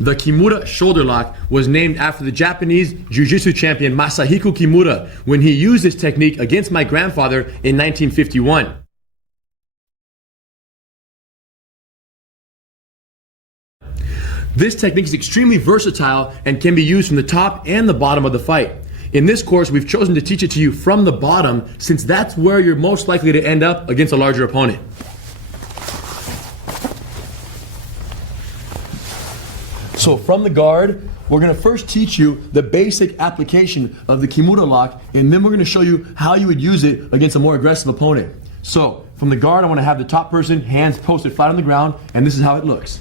The Kimura shoulder lock was named after the Japanese Jiu-Jitsu champion Masahiko Kimura when he used this technique against my grandfather in 1951. This technique is extremely versatile and can be used from the top and the bottom of the fight. In this course, we've chosen to teach it to you from the bottom since that's where you're most likely to end up against a larger opponent. So from the guard, we're going to first teach you the basic application of the Kimura lock, and then we're going to show you how you would use it against a more aggressive opponent. So from the guard, I want to have the top person, hands posted flat on the ground, and this is how it looks.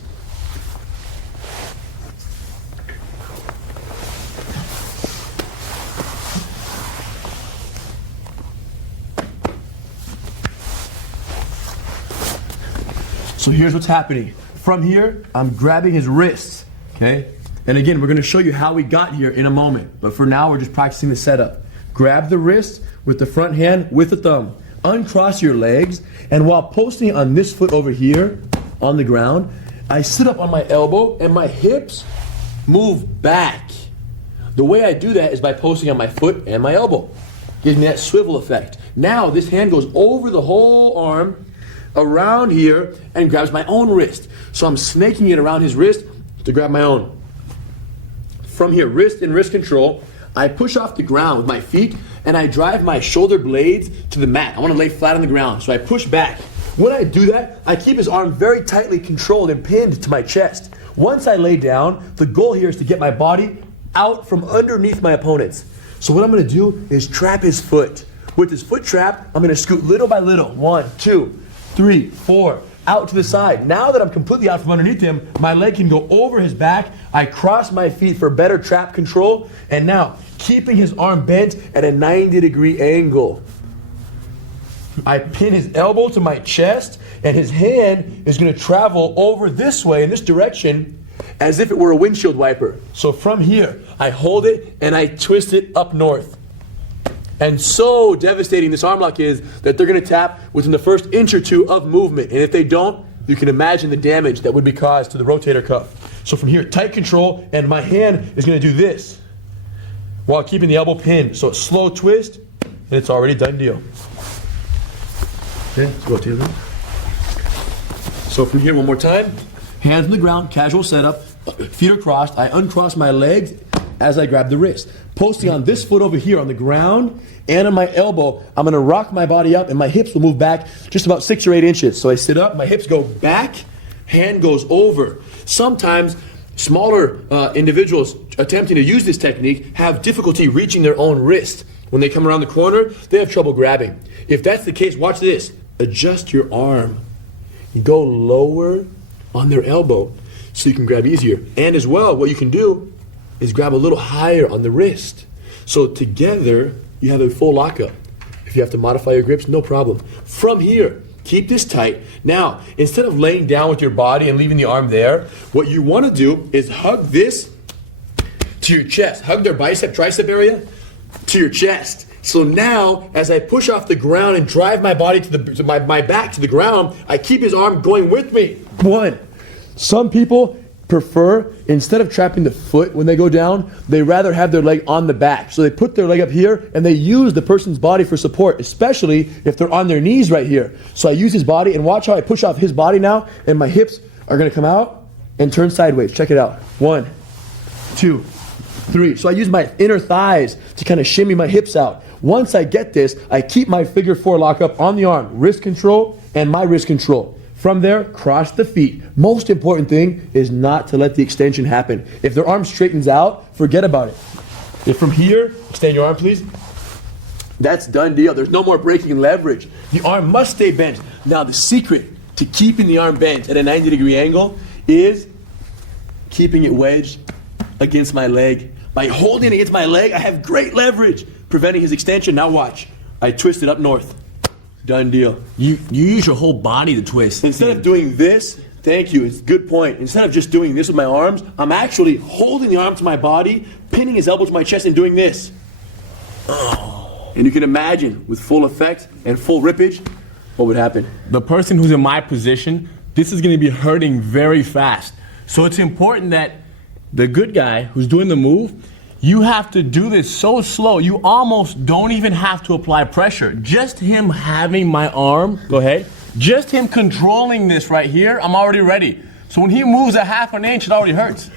So here's what's happening. From here, I'm grabbing his wrists, okay? And again, we're gonna show you how we got here in a moment, but for now, we're just practicing the setup. Grab the wrist with the front hand with the thumb. Uncross your legs, and while posting on this foot over here on the ground, I sit up on my elbow and my hips move back. The way I do that is by posting on my foot and my elbow. Gives me that swivel effect. Now, this hand goes over the whole arm, around here, and grabs my own wrist. So I'm snaking it around his wrist to grab my own. From here, wrist and wrist control, I push off the ground with my feet and I drive my shoulder blades to the mat. I want to lay flat on the ground, so I push back. When I do that, I keep his arm very tightly controlled and pinned to my chest. Once I lay down, the goal here is to get my body out from underneath my opponent's. So what I'm going to do is trap his foot. With his foot trapped, I'm going to scoot little by little. 1, 2, 3, 4, out to the side. Now that I'm completely out from underneath him, my leg can go over his back. I cross my feet for better trap control. And now, keeping his arm bent at a 90-degree angle, I pin his elbow to my chest, and his hand is going to travel over this way, in this direction, as if it were a windshield wiper. So from here, I hold it and I twist it up north. And so devastating this arm lock is that they're going to tap within the first inch or two of movement. And if they don't, you can imagine the damage that would be caused to the rotator cuff. So from here, tight control, and my hand is going to do this while keeping the elbow pinned. So a slow twist, and it's already done deal. Okay, let's rotate it. So from here, one more time. Hands on the ground, casual setup, feet are crossed. I uncross my legs as I grab the wrist. Posting on this foot over here on the ground and on my elbow, I'm gonna rock my body up and my hips will move back just about 6 or 8 inches. So I sit up, my hips go back, hand goes over. Sometimes smaller individuals attempting to use this technique have difficulty reaching their own wrist. When they come around the corner, they have trouble grabbing. If that's the case, watch this. Adjust your arm. You go lower on their elbow so you can grab easier. And as well, what you can do is grab a little higher on the wrist. So together, you have a full lockup. If you have to modify your grips, no problem. From here, keep this tight. Now, instead of laying down with your body and leaving the arm there, what you want to do is hug this to your chest. Hug their bicep, tricep area to your chest. So now, as I push off the ground and drive my body to my back to the ground, I keep his arm going with me. 1. Some people prefer, instead of trapping the foot when they go down, they rather have their leg on the back. So they put their leg up here and they use the person's body for support, especially if they're on their knees right here. So I use his body, and watch how I push off his body now, and my hips are gonna come out and turn sideways. Check it out. 1, 2, 3. So I use my inner thighs to kind of shimmy my hips out. Once I get this, I keep my figure 4 lockup on the arm, wrist control and my wrist control. From there, cross the feet. Most important thing is not to let the extension happen. If their arm straightens out, forget about it. If from here, extend your arm please. That's done deal. There's no more breaking leverage. The arm must stay bent. Now the secret to keeping the arm bent at a 90-degree angle is keeping it wedged against my leg. By holding it against my leg, I have great leverage, preventing his extension. Now watch. I twist it up north. Done deal. You use your whole body to twist. Instead of doing this, thank you, it's a good point. Instead of just doing this with my arms, I'm actually holding the arm to my body, pinning his elbow to my chest and doing this. Oh. And you can imagine, with full effect and full rippage, what would happen. The person who's in my position, this is going to be hurting very fast. So it's important that the good guy who's doing the move, you have to do this so slow. You almost don't even have to apply pressure. Just him having my arm, go ahead, just him controlling this right here, I'm already ready. So when he moves a half an inch, it already hurts.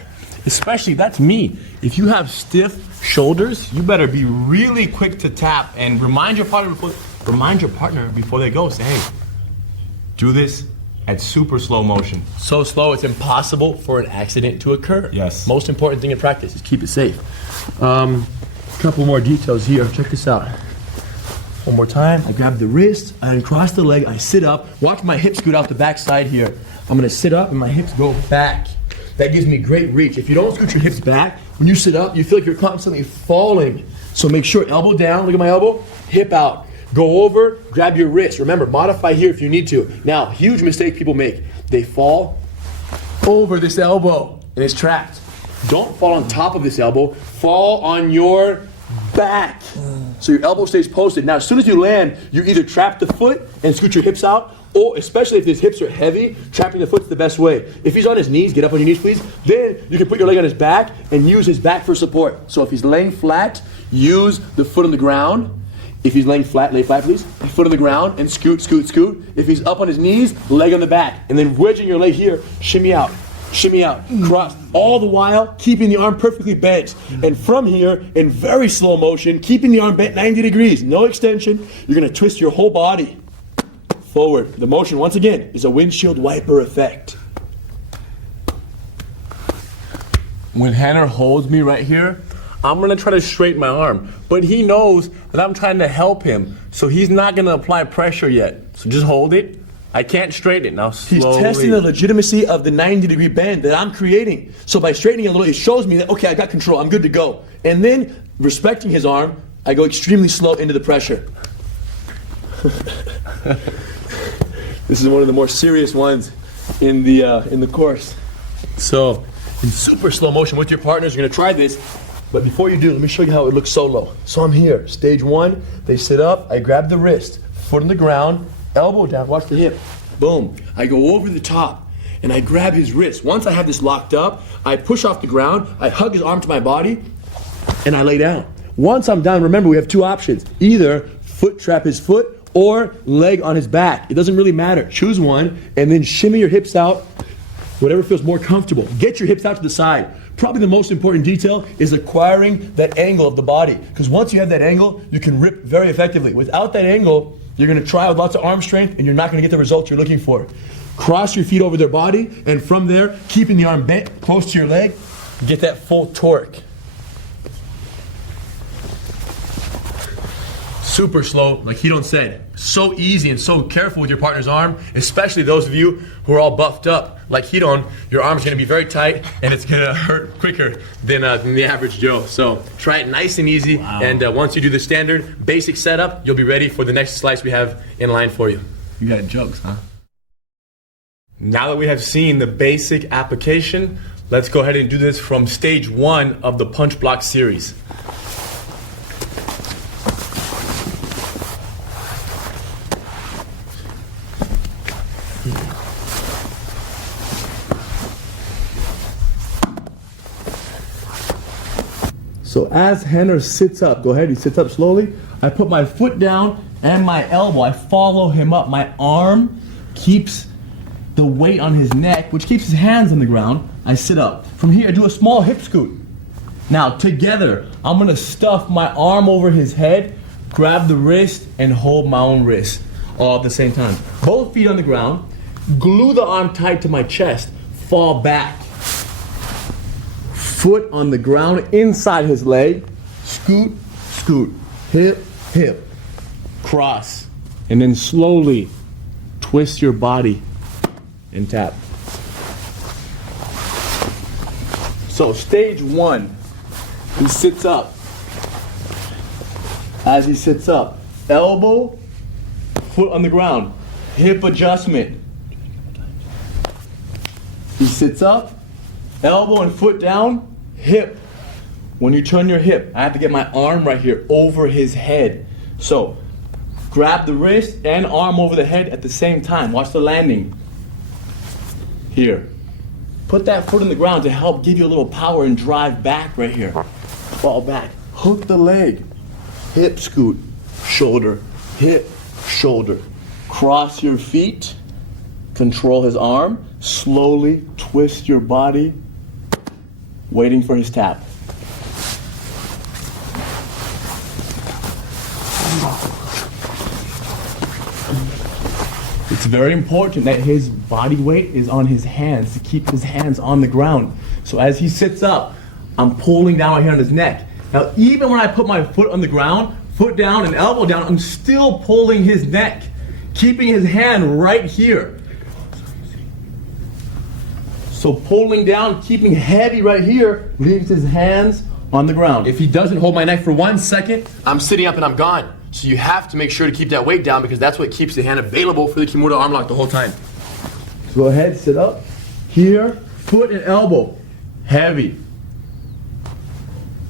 Especially, that's me. If you have stiff shoulders, you better be really quick to tap and remind your partner before they go. Say, hey, do this at super slow motion. So slow, it's impossible for an accident to occur. Yes. Most important thing in practice is keep it safe. Couple more details here. Check this out. One more time. I grab the wrist, I uncross the leg, I sit up. Watch my hips scoot out the back side here. I'm gonna sit up and my hips go back. That gives me great reach. If you don't scoot your hips back, when you sit up, you feel like you're constantly falling. So make sure elbow down, look at my elbow, hip out. Go over, grab your wrist. Remember, modify here if you need to. Now, huge mistake people make. They fall over this elbow and it's trapped. Don't fall on top of this elbow. Fall on your back. So your elbow stays posted. Now, as soon as you land, you either trap the foot and scoot your hips out, or especially if his hips are heavy, trapping the foot's the best way. If he's on his knees, get up on your knees, please. Then you can put your leg on his back and use his back for support. So if he's laying flat, use the foot on the ground. If he's laying flat, lay flat, please. Foot on the ground and scoot, scoot, scoot. If he's up on his knees, leg on the back. And then wedging your leg here, shimmy out, cross. All the while, keeping the arm perfectly bent. And from here, in very slow motion, keeping the arm bent 90 degrees. No extension. You're gonna twist your whole body forward. The motion, once again, is a windshield wiper effect. When Hanner holds me right here, I'm gonna try to straighten my arm, but he knows that I'm trying to help him, so he's not gonna apply pressure yet. So just hold it. I can't straighten it now. Slowly. He's testing the legitimacy of the 90-degree bend that I'm creating. So by straightening it a little, it shows me that, okay, I got control, I'm good to go. And then, respecting his arm, I go extremely slow into the pressure. This is one of the more serious ones in the course. So, in super slow motion with your partners, you're gonna try this. But before you do, let me show you how it looks solo. So I'm here, stage one, they sit up, I grab the wrist, foot on the ground, elbow down, watch the hip, boom. I go over the top and I grab his wrist. Once I have this locked up, I push off the ground, I hug his arm to my body, and I lay down. Once I'm down, remember we have two options. Either foot trap his foot or leg on his back. It doesn't really matter. Choose one and then shimmy your hips out, whatever feels more comfortable. Get your hips out to the side. Probably the most important detail is acquiring that angle of the body. Because once you have that angle, you can rip very effectively. Without that angle, you're gonna try with lots of arm strength and you're not gonna get the results you're looking for. Cross your feet over their body, and from there, keeping the arm bent close to your leg, get that full torque. Super slow, like Hidon said. So easy and so careful with your partner's arm, especially those of you who are all buffed up. Like Hidon, your arm's gonna be very tight and it's gonna hurt quicker than the average Joe. So try it nice and easy, and once you do the standard basic setup, you'll be ready for the next slice we have in line for you. You got jokes, huh? Now that we have seen the basic application, let's go ahead and do this from stage one of the punch block series. So as Hanner sits up, go ahead, he sits up slowly. I put my foot down and my elbow, I follow him up. My arm keeps the weight on his neck, which keeps his hands on the ground. I sit up. From here, I do a small hip scoot. Now, together, I'm gonna stuff my arm over his head, grab the wrist, and hold my own wrist, all at the same time. Both feet on the ground, glue the arm tight to my chest, fall back. Foot on the ground inside his leg, scoot, scoot, hip, hip, cross, and then slowly twist your body and tap. So stage one, he sits up. As he sits up, elbow, foot on the ground, hip adjustment. He sits up, elbow and foot down, hip. When you turn your hip, I have to get my arm right here over his head. So, grab the wrist and arm over the head at the same time. Watch the landing. Here. Put that foot on the ground to help give you a little power and drive back right here. Fall back. Hook the leg. Hip scoot. Shoulder. Hip. Shoulder. Cross your feet. Control his arm. Slowly twist your body. Waiting for his tap. It's very important that his body weight is on his hands, to keep his hands on the ground. So as he sits up, I'm pulling down right here on his neck. Now, even when I put my foot on the ground, foot down and elbow down, I'm still pulling his neck, keeping his hand right here. So pulling down, keeping heavy right here, leaves his hands on the ground. If he doesn't hold my neck for 1 second, I'm sitting up and I'm gone. So you have to make sure to keep that weight down, because that's what keeps the hand available for the Kimura arm lock the whole time. So go ahead, sit up. Here, foot and elbow, heavy.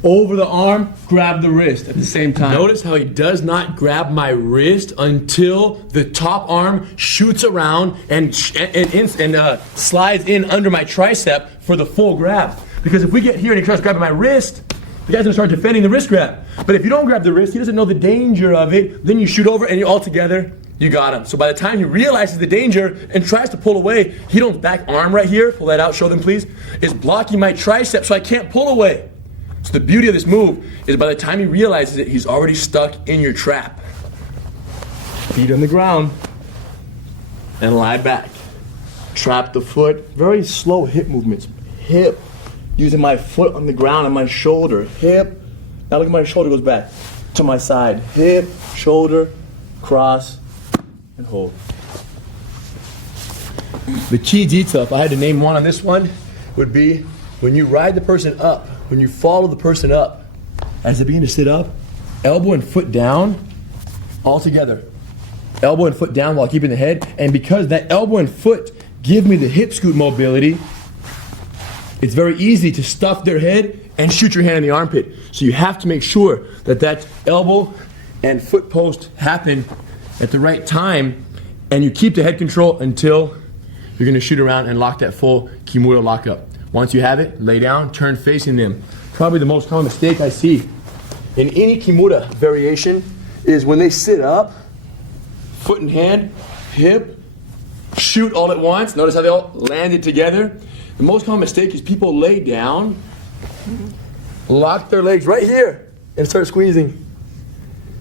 Over the arm, grab the wrist at the same time. Notice how he does not grab my wrist until the top arm shoots around and slides in under my tricep for the full grab. Because if we get here and he tries grabbing my wrist, the guy's gonna start defending the wrist grab. But if you don't grab the wrist, he doesn't know the danger of it, then you shoot over and you're all together, you got him. So by the time he realizes the danger and tries to pull away, he don't back arm right here, pull that out, show them please, is blocking my tricep so I can't pull away. So the beauty of this move is by the time he realizes it, he's already stuck in your trap. Feet on the ground and lie back. Trap the foot, very slow hip movements. Hip, using my foot on the ground and my shoulder. Hip, now look at my shoulder goes back to my side. Hip, shoulder, cross, and hold. The key detail, if I had to name one on this one, would be when you ride the person up, when you follow the person up, as they begin to sit up, elbow and foot down, all together. Elbow and foot down while keeping the head, and because that elbow and foot give me the hip scoot mobility, it's very easy to stuff their head and shoot your hand in the armpit. So you have to make sure that that elbow and foot post happen at the right time, and you keep the head control until you're gonna shoot around and lock that full Kimura lock up. Once you have it, lay down, turn facing them. Probably the most common mistake I see in any Kimura variation is when they sit up, foot in hand, hip, shoot all at once. Notice how they all landed together. The most common mistake is people lay down, lock their legs right here, and start squeezing.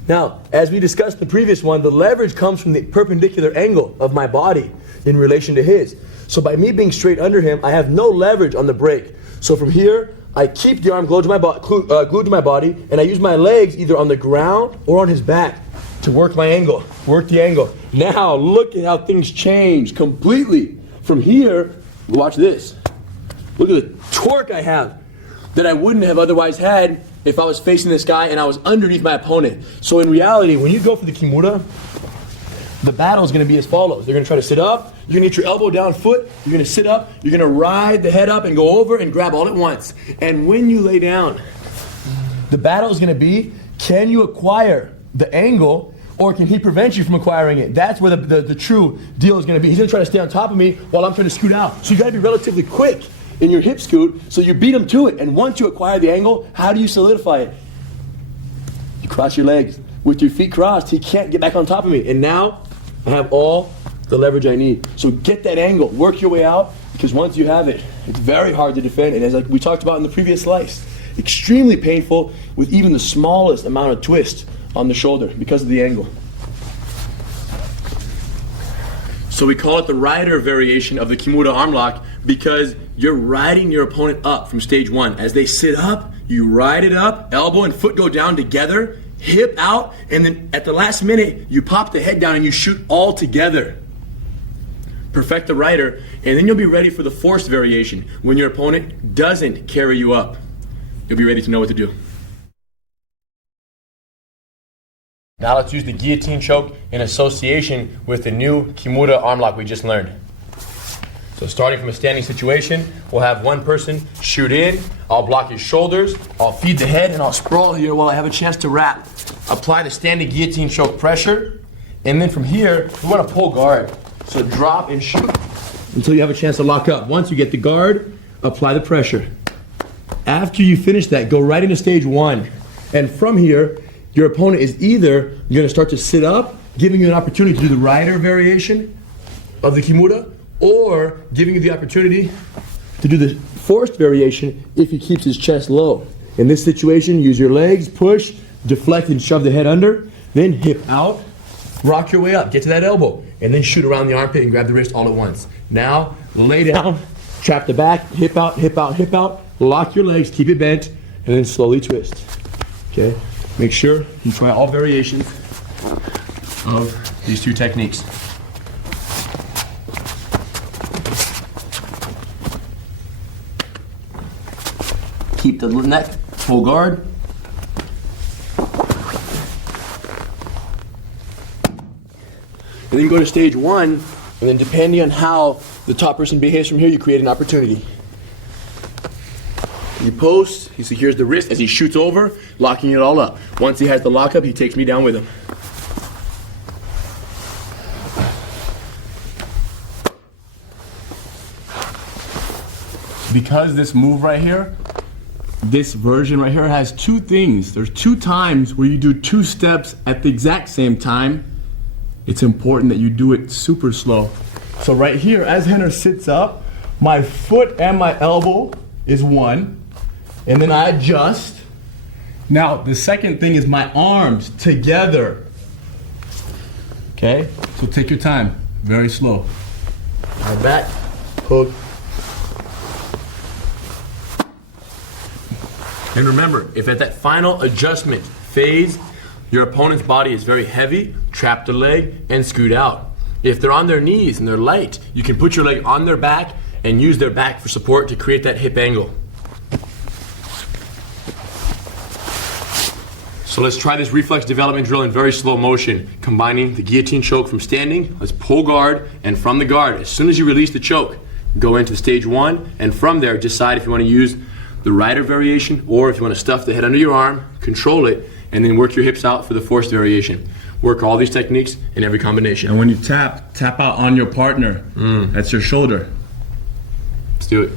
Now, as we discussed in the previous one, the leverage comes from the perpendicular angle of my body in relation to his. So by me being straight under him, I have no leverage on the break. So from here, I keep the arm glued to my body, and I use my legs either on the ground or on his back to work my angle, work the angle. Now, look at how things change completely. From here, watch this. Look at the torque I have that I wouldn't have otherwise had if I was facing this guy and I was underneath my opponent. So in reality, when you go for the Kimura, the battle is going to be as follows. They're going to try to sit up. You're going to get your elbow down foot. You're going to sit up. You're going to ride the head up and go over and grab all at once. And when you lay down, the battle is going to be, can you acquire the angle, or can he prevent you from acquiring it? That's where the true deal is going to be. He's going to try to stay on top of me while I'm trying to scoot out. So you got to be relatively quick in your hip scoot so you beat him to it. And once you acquire the angle, how do you solidify it? You cross your legs. With your feet crossed, he can't get back on top of me. And now I have all the leverage I need. So get that angle, work your way out, because once you have it, it's very hard to defend. And as like we talked about in the previous slice, extremely painful with even the smallest amount of twist on the shoulder because of the angle. So we call it the rider variation of the Kimura arm lock because you're riding your opponent up from stage one. As they sit up, you ride it up, elbow and foot go down together, hip out, and then at the last minute, you pop the head down and you shoot all together. Perfect the rider, and then you'll be ready for the forced variation when your opponent doesn't carry you up. You'll be ready to know what to do. Now let's use the guillotine choke in association with the new Kimura arm lock we just learned. So starting from a standing situation, we'll have one person shoot in, I'll block his shoulders, I'll feed the head, and I'll sprawl here while I have a chance to wrap. Apply the standing guillotine choke pressure, and then from here, we want to pull guard. So drop and shoot. until you have a chance to lock up. Once you get the guard, apply the pressure. After you finish that, go right into stage 1. And from here, your opponent is either going to start to sit up, giving you an opportunity to do the rider variation of the Kimura, or giving you the opportunity to do the forced variation if he keeps his chest low. In this situation, use your legs, push, deflect and shove the head under, then hip out, rock your way up, get to that elbow, and then shoot around the armpit and grab the wrist all at once. Now, lay down, trap the back, hip out, hip out, hip out, lock your legs, keep it bent, and then slowly twist. Okay? Make sure you try all variations of these two techniques. Keep the neck full guard. And then go to stage 1, and then depending on how the top person behaves from here, you create an opportunity. You post, he secures the wrist as he shoots over, locking it all up. Once he has the lockup, he takes me down with him. Because this move right here, this version right here has two things. There's 2 times where you do 2 steps at the exact same time. It's important that you do it super slow. So right here, as Henner sits up, my foot and my elbow is 1, and then I adjust. Now, the second thing is my arms together. Okay? So take your time, very slow. My back, hook. And remember, if at that final adjustment phase, your opponent's body is very heavy, trap the leg and scoot out. If they're on their knees and they're light, you can put your leg on their back and use their back for support to create that hip angle. So let's try this reflex development drill in very slow motion, combining the guillotine choke from standing. Let's pull guard, and from the guard, as soon as you release the choke, go into stage 1, and from there decide if you want to use the rider variation or if you want to stuff the head under your arm, control it, and then work your hips out for the forced variation. Work all these techniques in every combination. And when you tap out on your partner. That's your shoulder. Let's do it.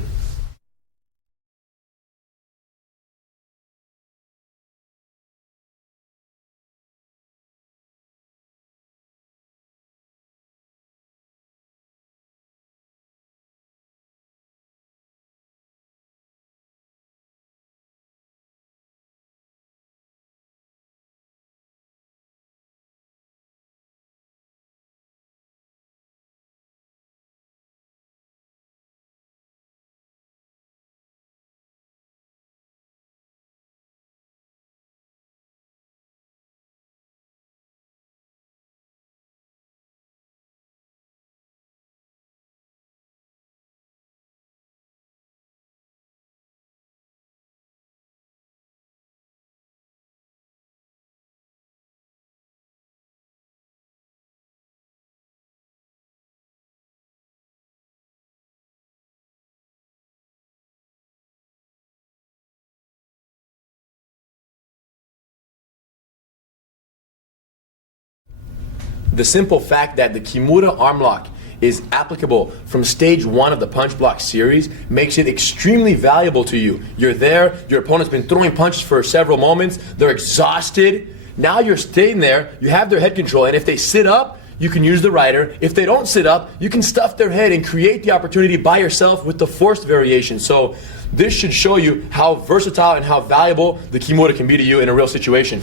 The simple fact that the Kimura arm lock is applicable from stage 1 of the punch block series makes it extremely valuable to you. You're there, your opponent's been throwing punches for several moments, they're exhausted. Now you're staying there, you have their head control, and if they sit up, you can use the rider. If they don't sit up, you can stuff their head and create the opportunity by yourself with the forced variation. So this should show you how versatile and how valuable the Kimura can be to you in a real situation.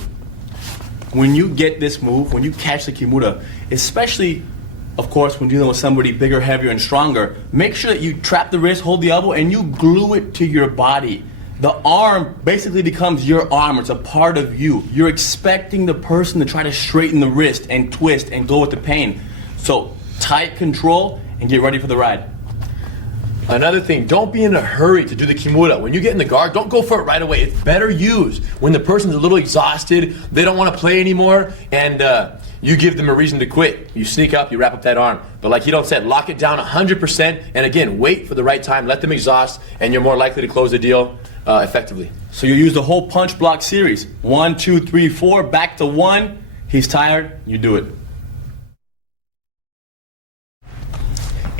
When you get this move, when you catch the Kimura, especially, of course, when dealing with somebody bigger, heavier, and stronger, make sure that you trap the wrist, hold the elbow, and you glue it to your body. The arm basically becomes your arm. It's a part of you. You're expecting the person to try to straighten the wrist and twist and go with the pain. So tight control and get ready for the ride. Another thing, don't be in a hurry to do the Kimura. When you get in the guard, don't go for it right away. It's better used when the person's a little exhausted, they don't want to play anymore, and you give them a reason to quit. You sneak up, you wrap up that arm. But like Hidon said, lock it down 100%, and again, wait for the right time, let them exhaust, and you're more likely to close the deal effectively. So you use the whole punch block series. 1, 2, 3, 4, back to 1. He's tired, you do it.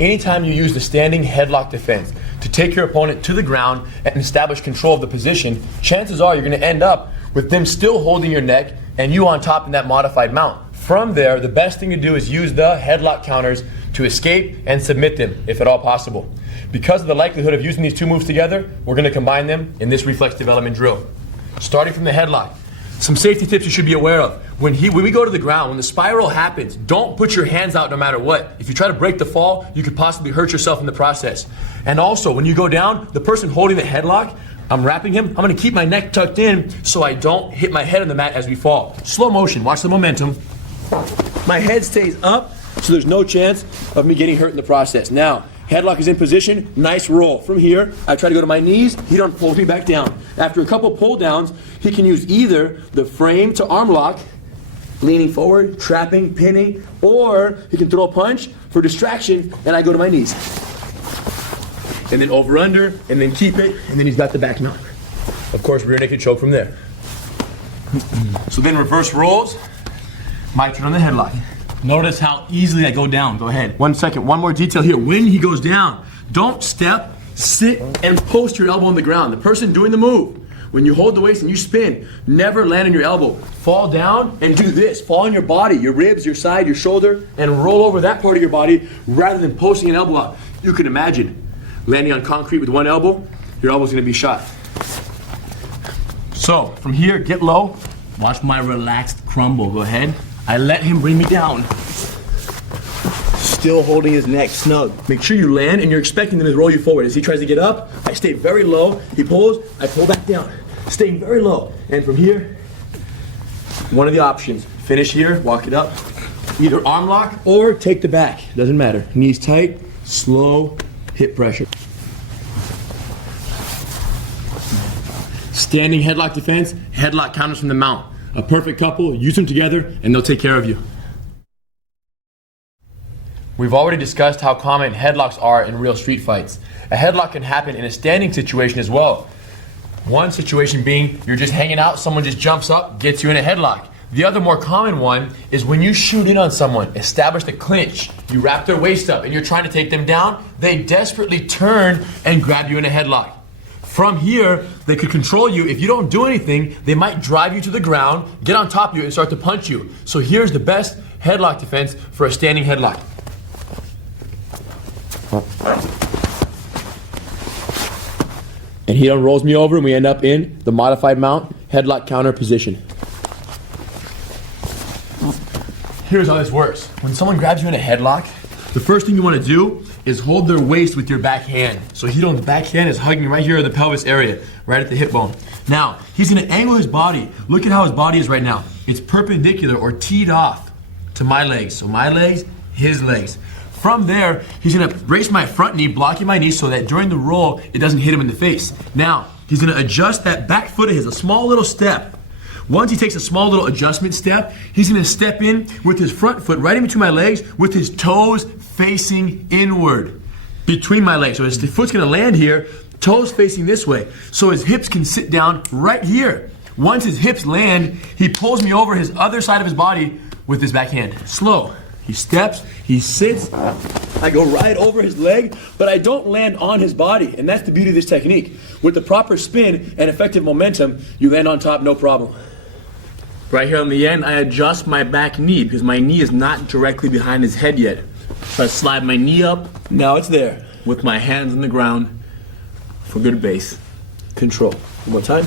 anytime you use the standing headlock defense to take your opponent to the ground and establish control of the position, chances are you're going to end up with them still holding your neck and you on top in that modified mount. From there, the best thing to do is use the headlock counters to escape and submit them, if at all possible. Because of the likelihood of using these two moves together, we're going to combine them in this reflex development drill. Starting from the headlock, some safety tips you should be aware of. When we go to the ground, when the spiral happens, don't put your hands out no matter what. If you try to break the fall, you could possibly hurt yourself in the process. And also, when you go down, the person holding the headlock, I'm wrapping him, I'm going to keep my neck tucked in so I don't hit my head on the mat as we fall. Slow motion, watch the momentum. My head stays up, so there's no chance of me getting hurt in the process. Now, headlock is in position, nice roll. From here, I try to go to my knees, he don't pull me back down. After a couple pull downs, he can use either the frame to arm lock, leaning forward, trapping, pinning, or he can throw a punch for distraction, and I go to my knees. And then over under, and then keep it, and then he's got the back mount. Of course, rear naked choke from there. So then reverse rolls, my turn on the headlock. Notice how easily I go down. Go ahead. 1 second, one more detail here. When he goes down, don't step, sit, and post your elbow on the ground. The person doing the move, when you hold the waist and you spin, never land on your elbow. Fall down and do this. Fall on your body, your ribs, your side, your shoulder, and roll over that part of your body rather than posting an elbow out. You can imagine landing on concrete with one elbow, your elbow's gonna be shot. So, from here, get low. Watch my relaxed crumble. Go ahead. I let him bring me down. Still holding his neck snug. Make sure you land and you're expecting him to roll you forward. As he tries to get up, I stay very low. He pulls, I pull back down. Staying very low. And from here, one of the options. Finish here, walk it up. Either arm lock or take the back. Doesn't matter. Knees tight, slow, hip pressure. Standing headlock defense, headlock counters from the mount. A perfect couple, use them together, and they'll take care of you. We've already discussed how common headlocks are in real street fights. A headlock can happen in a standing situation as well. One situation being you're just hanging out, someone just jumps up, gets you in a headlock. The other more common one is when you shoot in on someone, establish the clinch, you wrap their waist up and you're trying to take them down, they desperately turn and grab you in a headlock. From here, they could control you. If you don't do anything, they might drive you to the ground, get on top of you, and start to punch you. So here's the best headlock defense for a standing headlock. And he rolls me over and we end up in the modified mount, headlock counter position. Here's how this works. When someone grabs you in a headlock, the first thing you want to do is hold their waist with your back hand. So the back hand is hugging right here at the pelvis area, right at the hip bone. Now, he's going to angle his body. Look at how his body is right now. It's perpendicular or teed off to my legs. So my legs, his legs. From there, he's going to brace my front knee, blocking my knee so that during the roll, it doesn't hit him in the face. Now, he's going to adjust that back foot of his, a small little step. Once he takes a small little adjustment step, he's going to step in with his front foot right in between my legs with his toes facing inward between my legs. So his foot's going to land here, toes facing this way. So his hips can sit down right here. Once his hips land, he pulls me over his other side of his body with his back hand. Slow. He steps, he sits, I go right over his leg, but I don't land on his body. And that's the beauty of this technique. With the proper spin and effective momentum, you land on top, no problem. Right here on the end, I adjust my back knee because my knee is not directly behind his head yet. So I slide my knee up. Now it's there. With my hands on the ground for good base. Control. One more time.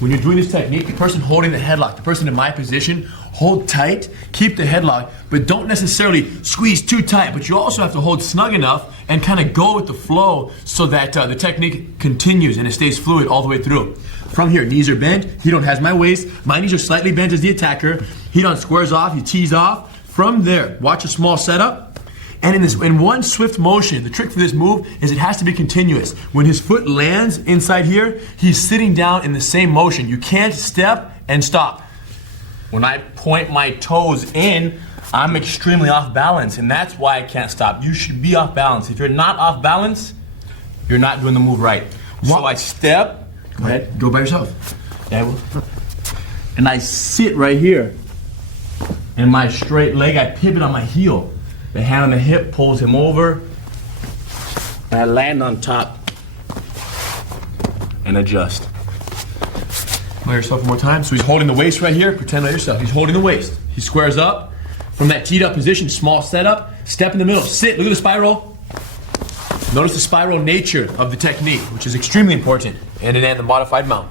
When you're doing this technique, the person holding the headlock, the person in my position, hold tight, keep the headlock, but don't necessarily squeeze too tight, but you also have to hold snug enough and kind of go with the flow so that the technique continues and it stays fluid all the way through. From here, knees are bent, Hidon has my waist, my knees are slightly bent as the attacker, Hidon squares off, he tees off. From there, watch a small setup, and in one swift motion, the trick for this move is it has to be continuous. When his foot lands inside here, he's sitting down in the same motion. You can't step and stop. When I point my toes in, I'm extremely off balance, and that's why I can't stop. You should be off balance. If you're not off balance, you're not doing the move right. So I step. Go ahead. Go by yourself. Yeah, I will. And I sit right here. And my straight leg, I pivot on my heel. The hand on the hip pulls him over. And I land on top. And adjust. By yourself one more time. So he's holding the waist right here. Pretend by yourself. He's holding the waist. He squares up. From that teed up position, small setup. Step in the middle. Sit. Look at the spiral. Notice the spiral nature of the technique, which is extremely important. And then the modified mount.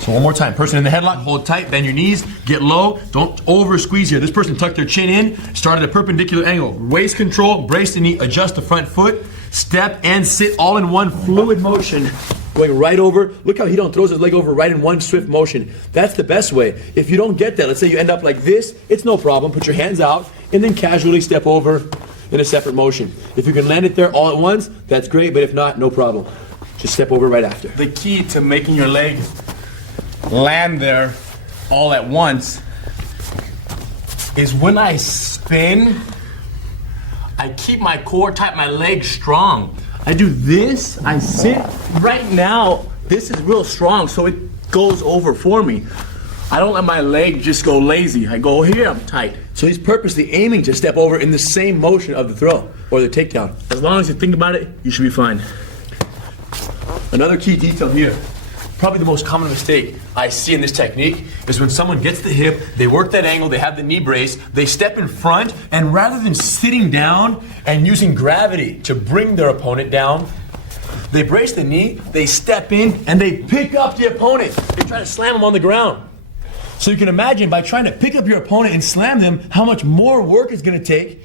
So one more time. Person in the headlock, hold tight, bend your knees, get low. Don't over squeeze here. This person tucked their chin in, start at a perpendicular angle. Waist control, brace the knee, adjust the front foot, step and sit all in one fluid motion. Going right over. Look how he don't throws his leg over right in one swift motion. That's the best way. If you don't get that, let's say you end up like this, it's no problem. Put your hands out and then casually step over in a separate motion. If you can land it there all at once, that's great, but if not, no problem. Just step over right after. The key to making your leg land there all at once is when I spin, I keep my core tight, my legs strong. I do this, I sit. Right now, this is real strong, so it goes over for me. I don't let my leg just go lazy. I go here, I'm tight. So he's purposely aiming to step over in the same motion of the throw or the takedown. As long as you think about it, you should be fine. Another key detail here. Probably the most common mistake I see in this technique is when someone gets the hip, they work that angle, they have the knee brace, they step in front, and rather than sitting down and using gravity to bring their opponent down, they brace the knee, they step in, and they pick up the opponent. They try to slam them on the ground. So you can imagine by trying to pick up your opponent and slam them, how much more work it's gonna take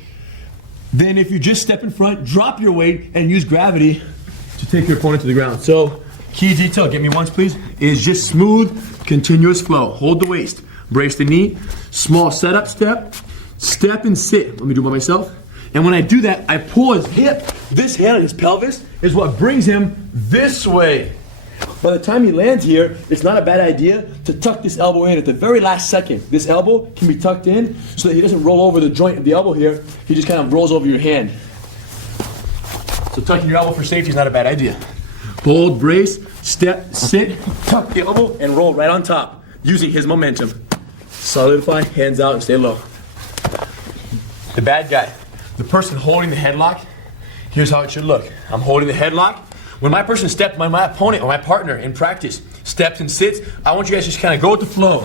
than if you just step in front, drop your weight, and use gravity to take your opponent to the ground. So, key detail, get me once please, is just smooth, continuous flow. Hold the waist, brace the knee, small setup step, step and sit. Let me do it by myself. And when I do that, I pull his hip. This hand on his pelvis is what brings him this way. By the time he lands here, it's not a bad idea to tuck this elbow in at the very last second. This elbow can be tucked in so that he doesn't roll over the joint of the elbow here. He just kind of rolls over your hand. So tucking your elbow for safety is not a bad idea. Hold, brace, step, sit, tuck the elbow, and roll right on top, using his momentum. Solidify, hands out, and stay low. The bad guy, the person holding the headlock, here's how it should look. I'm holding the headlock. When my person steps, my opponent or my partner in practice steps and sits, I want you guys to just kind of go with the flow.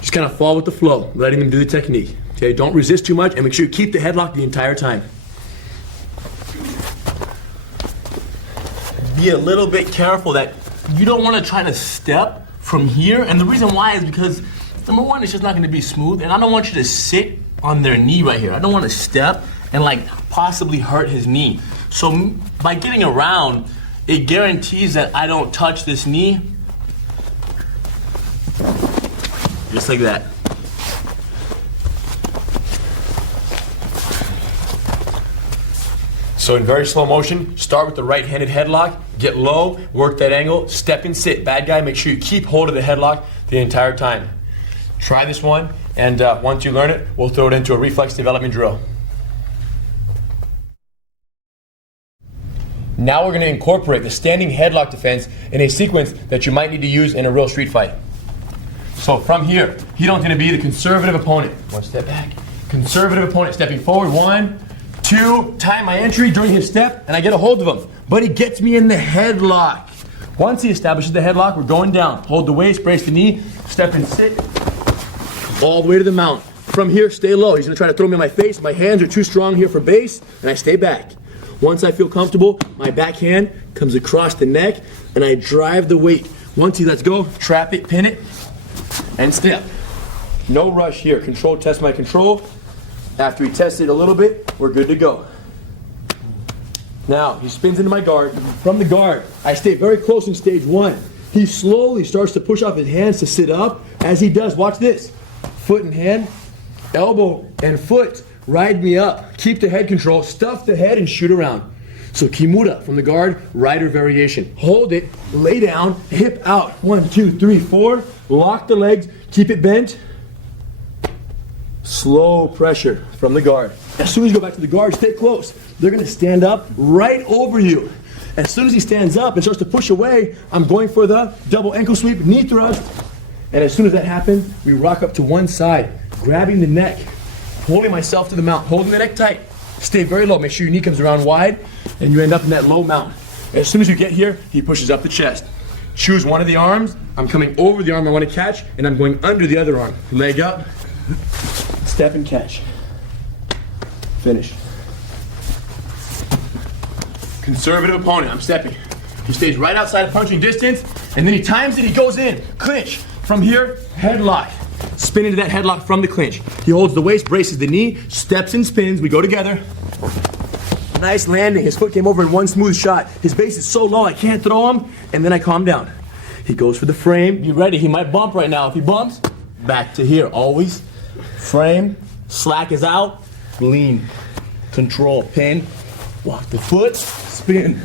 Just kind of fall with the flow, letting them do the technique. Okay, don't resist too much, and make sure you keep the headlock the entire time. Be a little bit careful that you don't want to try to step from here, and the reason why is because number one, it's just not going to be smooth, and I don't want you to sit on their knee right here. I don't want to step and like possibly hurt his knee. So by getting around, it guarantees that I don't touch this knee. Just like that. So in very slow motion, start with the right-handed headlock, get low, work that angle, step and sit. Bad guy, make sure you keep hold of the headlock the entire time. Try this one, and once you learn it, we'll throw it into a reflex development drill. Now we're going to incorporate the standing headlock defense in a sequence that you might need to use in a real street fight. So from here, Hito's going to be the conservative opponent. One step back. Conservative opponent stepping forward. 1, 2, time my entry during his step, and I get a hold of him. But he gets me in the headlock. Once he establishes the headlock, we're going down. Hold the waist, brace the knee, step and sit. All the way to the mount. From here, stay low. He's going to try to throw me in my face. My hands are too strong here for base, and I stay back. Once I feel comfortable, my backhand comes across the neck, and I drive the weight. Once he lets go, trap it, pin it, and step. No rush here. Control, test my control. After he tests it a little bit, we're good to go. Now, he spins into my guard. From the guard, I stay very close in stage 1. He slowly starts to push off his hands to sit up. As he does, watch this. Foot and hand, elbow and foot. Ride me up. Keep the head control. Stuff the head and shoot around. So Kimura from the guard, rider variation. Hold it, lay down, hip out. 1, 2, 3, 4. Lock the legs, keep it bent. Slow pressure from the guard. As soon as you go back to the guard, stay close. They're going to stand up right over you. As soon as he stands up and starts to push away, I'm going for the double ankle sweep, knee thrust. And as soon as that happens, we rock up to one side. grabbing the neck, holding myself to the mount, holding the neck tight. Stay very low. Make sure your knee comes around wide and you end up in that low mount. As soon as you get here, he pushes up the chest. Choose one of the arms. I'm coming over the arm I want to catch, and I'm going under the other arm. Leg up, step and catch. Finish. Conservative opponent, I'm stepping. He stays right outside of punching distance, and then he times it, he goes in. Clinch. From here, headlock. Spin into that headlock from the clinch. He holds the waist, braces the knee, steps and spins. We go together. Nice landing. His foot came over in one smooth shot. His base is so low I can't throw him, and then I calm down. He goes for the frame. Be ready. He might bump right now. If he bumps, back to here. Always frame. Slack is out. Lean. Control. Pin. Walk the foot. Spin.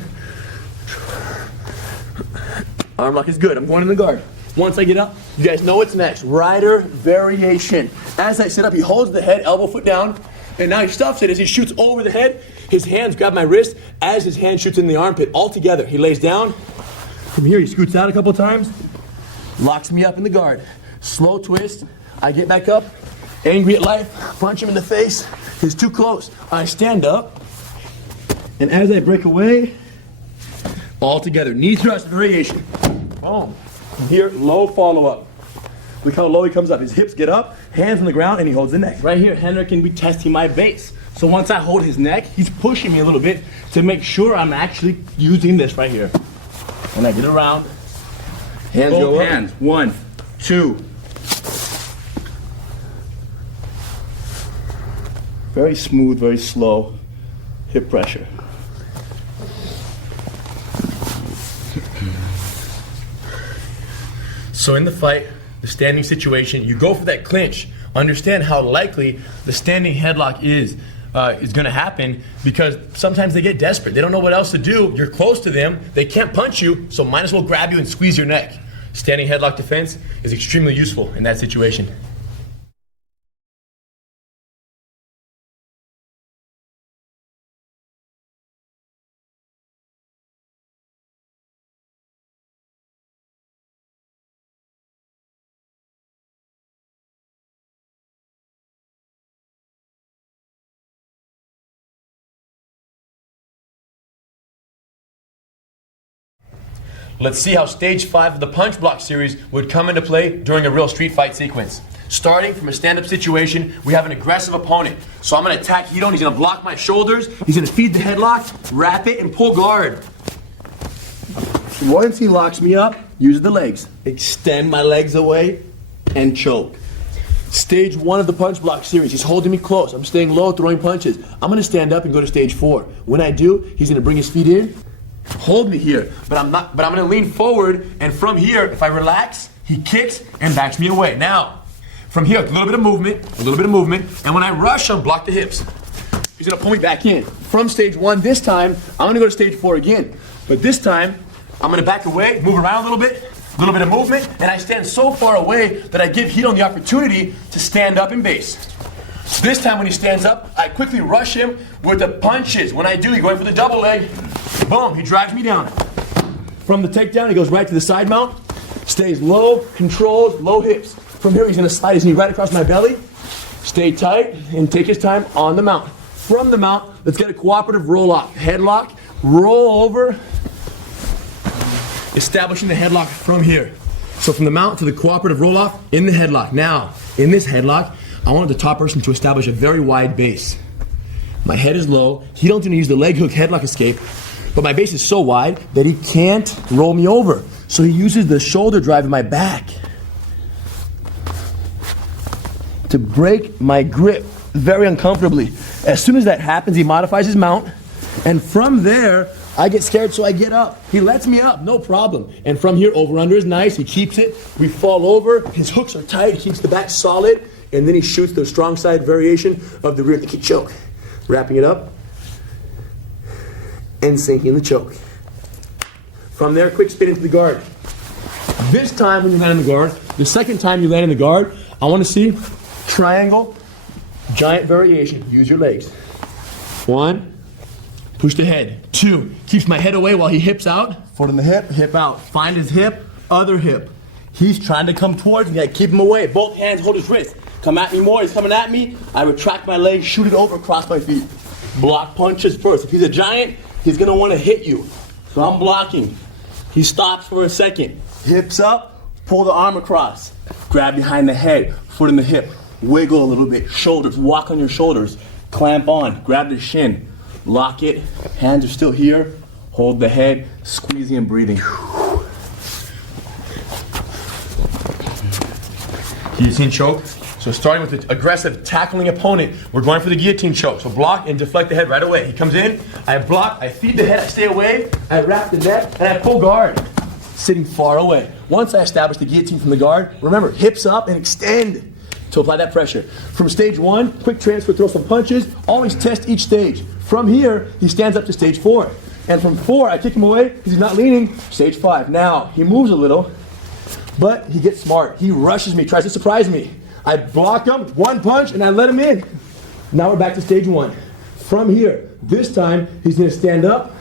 Arm lock is good. I'm going in the guard. Once I get up, you guys know what's next. Rider variation. As I sit up, he holds the head, elbow, foot down, and now he stuffs it as he shoots over the head. His hands grab my wrist as his hand shoots in the armpit. All together. He lays down. From here, he scoots out a couple times, locks me up in the guard. Slow twist. I get back up, angry at life, punch him in the face. He's too close. I stand up, and as I break away, all together. Knee thrust variation. Boom. From here, low follow-up. Look how low he comes up. His hips get up, hands on the ground, and he holds the neck. Right here, Henrik can be testing my base. So once I hold his neck, he's pushing me a little bit to make sure I'm actually using this right here. When I get around, hands go up. Both hands. 1, 2. Very smooth, very slow hip pressure. So in the fight, the standing situation, you go for that clinch. Understand how likely the standing headlock is going to happen, because sometimes they get desperate. They don't know what else to do. You're close to them. They can't punch you, so might as well grab you and squeeze your neck. Standing headlock defense is extremely useful in that situation. Let's see how stage 5 of the punch block series would come into play during a real street fight sequence. Starting from a stand-up situation, we have an aggressive opponent. So I'm going to attack Hito, and he's going to block my shoulders. He's going to feed the headlock, wrap it, and pull guard. Once he locks me up, use the legs. Extend my legs away and choke. Stage 1 of the punch block series, he's holding me close. I'm staying low, throwing punches. I'm going to stand up and go to stage 4. When I do, he's going to bring his feet in. Hold me here, but I'm going to lean forward, and from here, if I relax, he kicks and backs me away. Now, from here, a little bit of movement, and when I rush him, block the hips. He's going to pull me back in. From stage 1 this time, I'm going to go to stage 4 again. But this time, I'm going to back away, move around a little bit of movement, and I stand so far away that I give Hito the opportunity to stand up and base. This time when he stands up, I quickly rush him with the punches. When I do, he goes for the double leg. Boom, he drives me down. From the takedown, he goes right to the side mount. Stays low, controlled, low hips. From here, he's going to slide his knee right across my belly. Stay tight and take his time on the mount. From the mount, let's get a cooperative roll-off. Headlock, roll over. Establishing the headlock from here. So from the mount to the cooperative roll-off in the headlock. Now, in this headlock, I wanted the top person to establish a very wide base. My head is low. He don't use the leg hook headlock escape, but my base is so wide that he can't roll me over. So he uses the shoulder drive in my back to break my grip very uncomfortably. As soon as that happens, he modifies his mount, and from there, I get scared, so I get up. He lets me up, no problem. And from here, over under is nice. He keeps it. We fall over. His hooks are tight. He keeps the back solid. And then he shoots the strong side variation of the rear naked choke. Wrapping it up and sinking the choke. From there, quick spin into the guard. This time when you land in the guard, the second time you land in the guard, I want to see triangle, giant variation. Use your legs. 1, push the head. 2, keeps my head away while he hips out. Foot in the hip, hip out. Find his hip, other hip. He's trying to come towards me. I keep him away. Both hands hold his wrist. Come at me more, he's coming at me. I retract my leg, shoot it over, across my feet. Block punches first. If he's a giant, he's gonna wanna hit you. So I'm blocking. He stops for a second. Hips up, pull the arm across. Grab behind the head, foot in the hip. Wiggle a little bit, shoulders, walk on your shoulders. Clamp on, grab the shin. Lock it, hands are still here. Hold the head, squeezing and breathing. Guillotine choke. So starting with the aggressive tackling opponent, we're going for the guillotine choke. So block and deflect the head right away. He comes in, I block, I feed the head, I stay away, I wrap the neck, and I pull guard, sitting far away. Once I establish the guillotine from the guard, remember, hips up and extend to apply that pressure. From stage 1, quick transfer, throw some punches, always test each stage. From here, he stands up to stage 4. And from 4, I kick him away because he's not leaning, stage 5. Now, he moves a little, but he gets smart. He rushes me, tries to surprise me. I block him, one punch, and I let him in. Now we're back to stage 1. From here, this time, he's gonna stand up,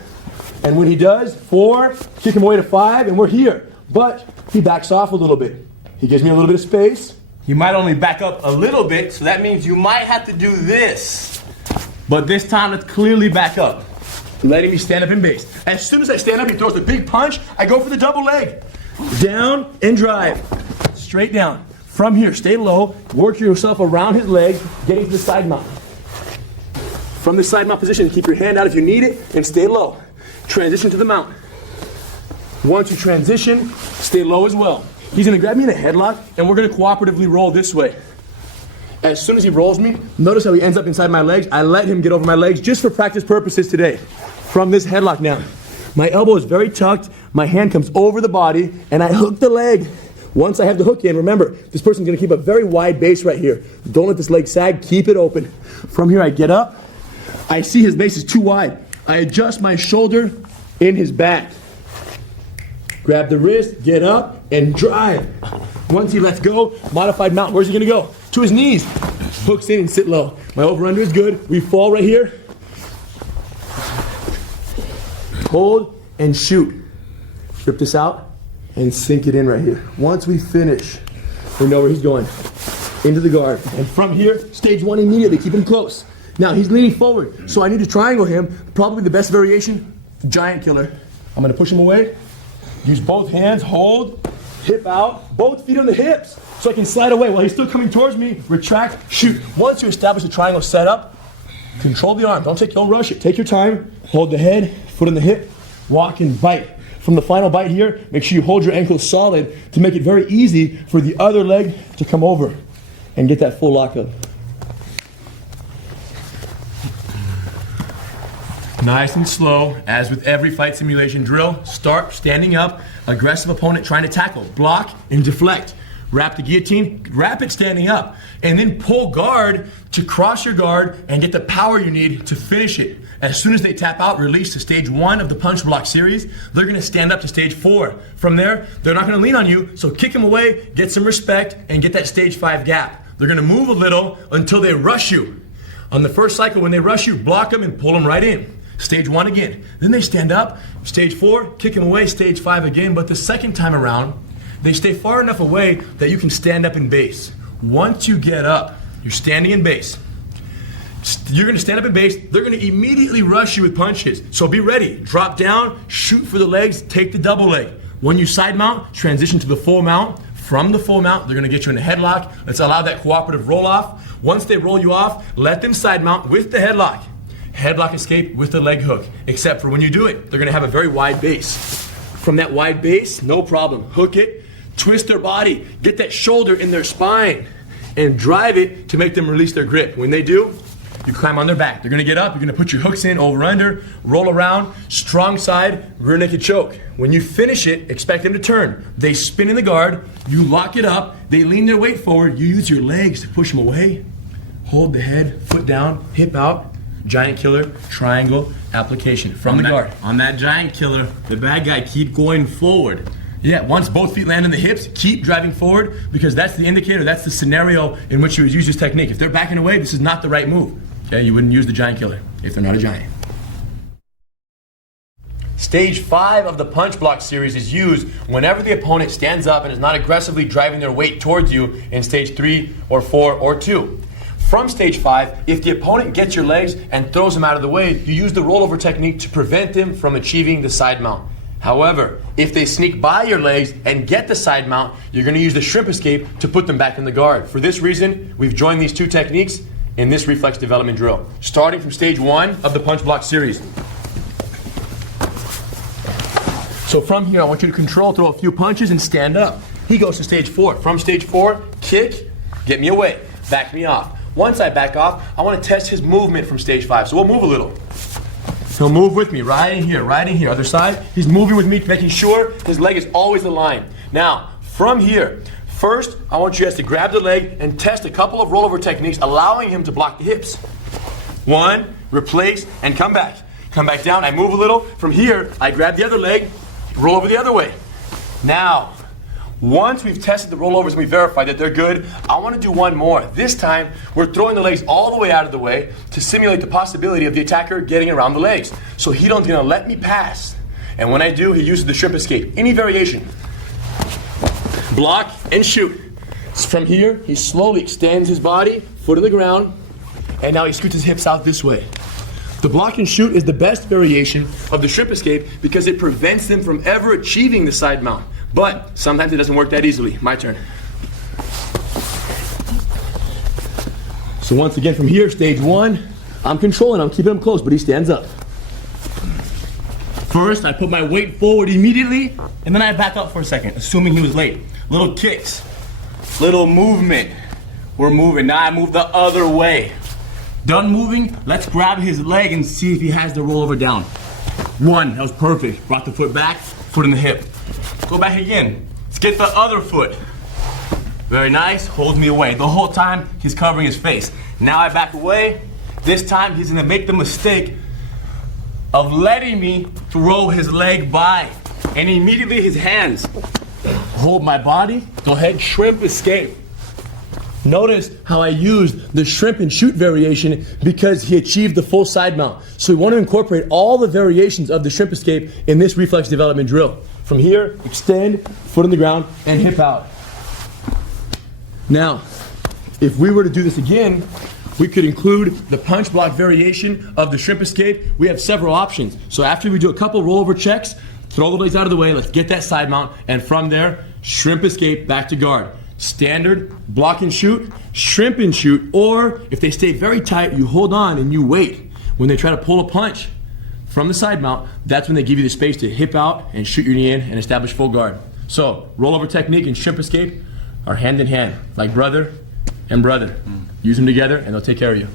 and when he does, 4, kick him away to 5, and we're here. But he backs off a little bit. He gives me a little bit of space. You might only back up a little bit, so that means you might have to do this. But this time, let's clearly back up. Letting me stand up in base. As soon as I stand up, he throws the big punch, I go for the double leg. Down and drive. Straight down. From here, stay low, work yourself around his leg, getting to the side mount. From the side mount position, keep your hand out if you need it, and stay low. Transition to the mount. Once you transition, stay low as well. He's gonna grab me in a headlock, and we're gonna cooperatively roll this way. As soon as he rolls me, notice how he ends up inside my legs. I let him get over my legs just for practice purposes today. From this headlock now. My elbow is very tucked, my hand comes over the body, and I hook the leg. Once I have the hook in, remember, this person's gonna keep a very wide base right here. Don't let this leg sag, keep it open. From here, I get up. I see his base is too wide. I adjust my shoulder in his back. Grab the wrist, get up, and drive. Once he lets go, modified mount. Where's he gonna go? To his knees. Hooks in and sit low. My over-under is good. We fall right here. Hold and shoot. Rip this out and sink it in right here. Once we finish, we know where he's going. Into the guard. And from here, stage 1 immediately. Keep him close. Now he's leaning forward, so I need to triangle him. Probably the best variation, giant killer. I'm gonna push him away. Use both hands, hold, hip out, both feet on the hips, so I can slide away while he's still coming towards me, retract, shoot. Once you establish the triangle setup, control the arm. Don't rush it. Take your time, hold the head, foot on the hip, walk and bite. From the final bite here, make sure you hold your ankles solid to make it very easy for the other leg to come over and get that full lockup. Nice and slow, as with every fight simulation drill. Start standing up, aggressive opponent trying to tackle. Block and deflect. Wrap the guillotine, wrap it standing up, and then pull guard to cross your guard and get the power you need to finish it. As soon as they tap out, release to stage 1 of the punch block series. They're gonna stand up to stage 4. From there, they're not gonna lean on you, so kick them away, get some respect, and get that stage 5 gap. They're gonna move a little until they rush you. On the first cycle, when they rush you, block them and pull them right in. Stage 1 again. Then they stand up, stage 4, kick them away, stage 5 again, but the second time around, they stay far enough away that you can stand up in base. Once you get up, you're standing in base. You're gonna stand up in base, they're gonna immediately rush you with punches. So be ready, drop down, shoot for the legs, take the double leg. When you side mount, transition to the full mount. From the full mount, they're gonna get you in a headlock. Let's allow that cooperative roll off. Once they roll you off, let them side mount with the headlock. Headlock escape with the leg hook, except for when you do it, they're gonna have a very wide base. From that wide base, no problem, hook it, twist their body, get that shoulder in their spine, and drive it to make them release their grip. When they do, you climb on their back. They're gonna get up, you're gonna put your hooks in, over, under, roll around, strong side, rear naked choke. When you finish it, expect them to turn. They spin in the guard, you lock it up, they lean their weight forward, you use your legs to push them away, hold the head, foot down, hip out, giant killer, triangle, application from the guard. On that giant killer, the bad guy keep going forward. Yeah, once both feet land on the hips, keep driving forward because that's the indicator, that's the scenario in which you would use this technique. If they're backing away, this is not the right move. Okay, you wouldn't use the giant killer if they're not a giant. Stage 5 of the punch block series is used whenever the opponent stands up and is not aggressively driving their weight towards you in stage 3 or 4 or 2. From stage 5, if the opponent gets your legs and throws them out of the way, you use the rollover technique to prevent them from achieving the side mount. However, if they sneak by your legs and get the side mount, you're going to use the shrimp escape to put them back in the guard. For this reason, we've joined these two techniques in this reflex development drill, starting from stage 1 of the punch block series. So from here, I want you to control, throw a few punches, and stand up. He goes to stage 4. From stage 4, kick, get me away, back me off. Once I back off, I want to test his movement from stage 5. So we'll move a little. He'll move with me, right in here, right in here. Other side, he's moving with me, making sure his leg is always aligned. Now, from here, first, I want you guys to grab the leg and test a couple of rollover techniques, allowing him to block the hips. 1, replace, and come back. Come back down, I move a little. From here, I grab the other leg, roll over the other way. Now, once we've tested the rollovers and we verified that they're good, I want to do one more. This time, we're throwing the legs all the way out of the way to simulate the possibility of the attacker getting around the legs. So Hidon's going to let me pass. And when I do, he uses the shrimp escape. Any variation. Block and shoot. From here, he slowly extends his body, foot on the ground, and now he scoots his hips out this way. The block and shoot is the best variation of the shrimp escape because it prevents them from ever achieving the side mount. But sometimes it doesn't work that easily. My turn. So once again from here, stage 1, I'm controlling, I'm keeping him close, but he stands up. First, I put my weight forward immediately, and then I back up for a second, assuming he was late. Little kicks, little movement. We're moving, now I move the other way. Done moving, let's grab his leg and see if he has the rollover down. 1, that was perfect. Brought the foot back, foot in the hip. Go back again. Let's get the other foot. Very nice, holds me away. The whole time, he's covering his face. Now I back away. This time, he's gonna make the mistake of letting me throw his leg by. And immediately his hands hold my body. Go ahead, shrimp escape. Notice how I used the shrimp and shoot variation because he achieved the full side mount. So we want to incorporate all the variations of the shrimp escape in this reflex development drill. From here, extend, foot on the ground, and hip out. Now, if we were to do this again, we could include the punch block variation of the shrimp escape. We have several options. So after we do a couple rollover checks, throw the legs out of the way, let's get that side mount, and from there, shrimp escape back to guard. Standard, block and shoot, shrimp and shoot, or if they stay very tight, you hold on and you wait. When they try to pull a punch from the side mount, that's when they give you the space to hip out and shoot your knee in and establish full guard. So, rollover technique and shrimp escape are hand in hand, like brother and brother. Use them together and they'll take care of you.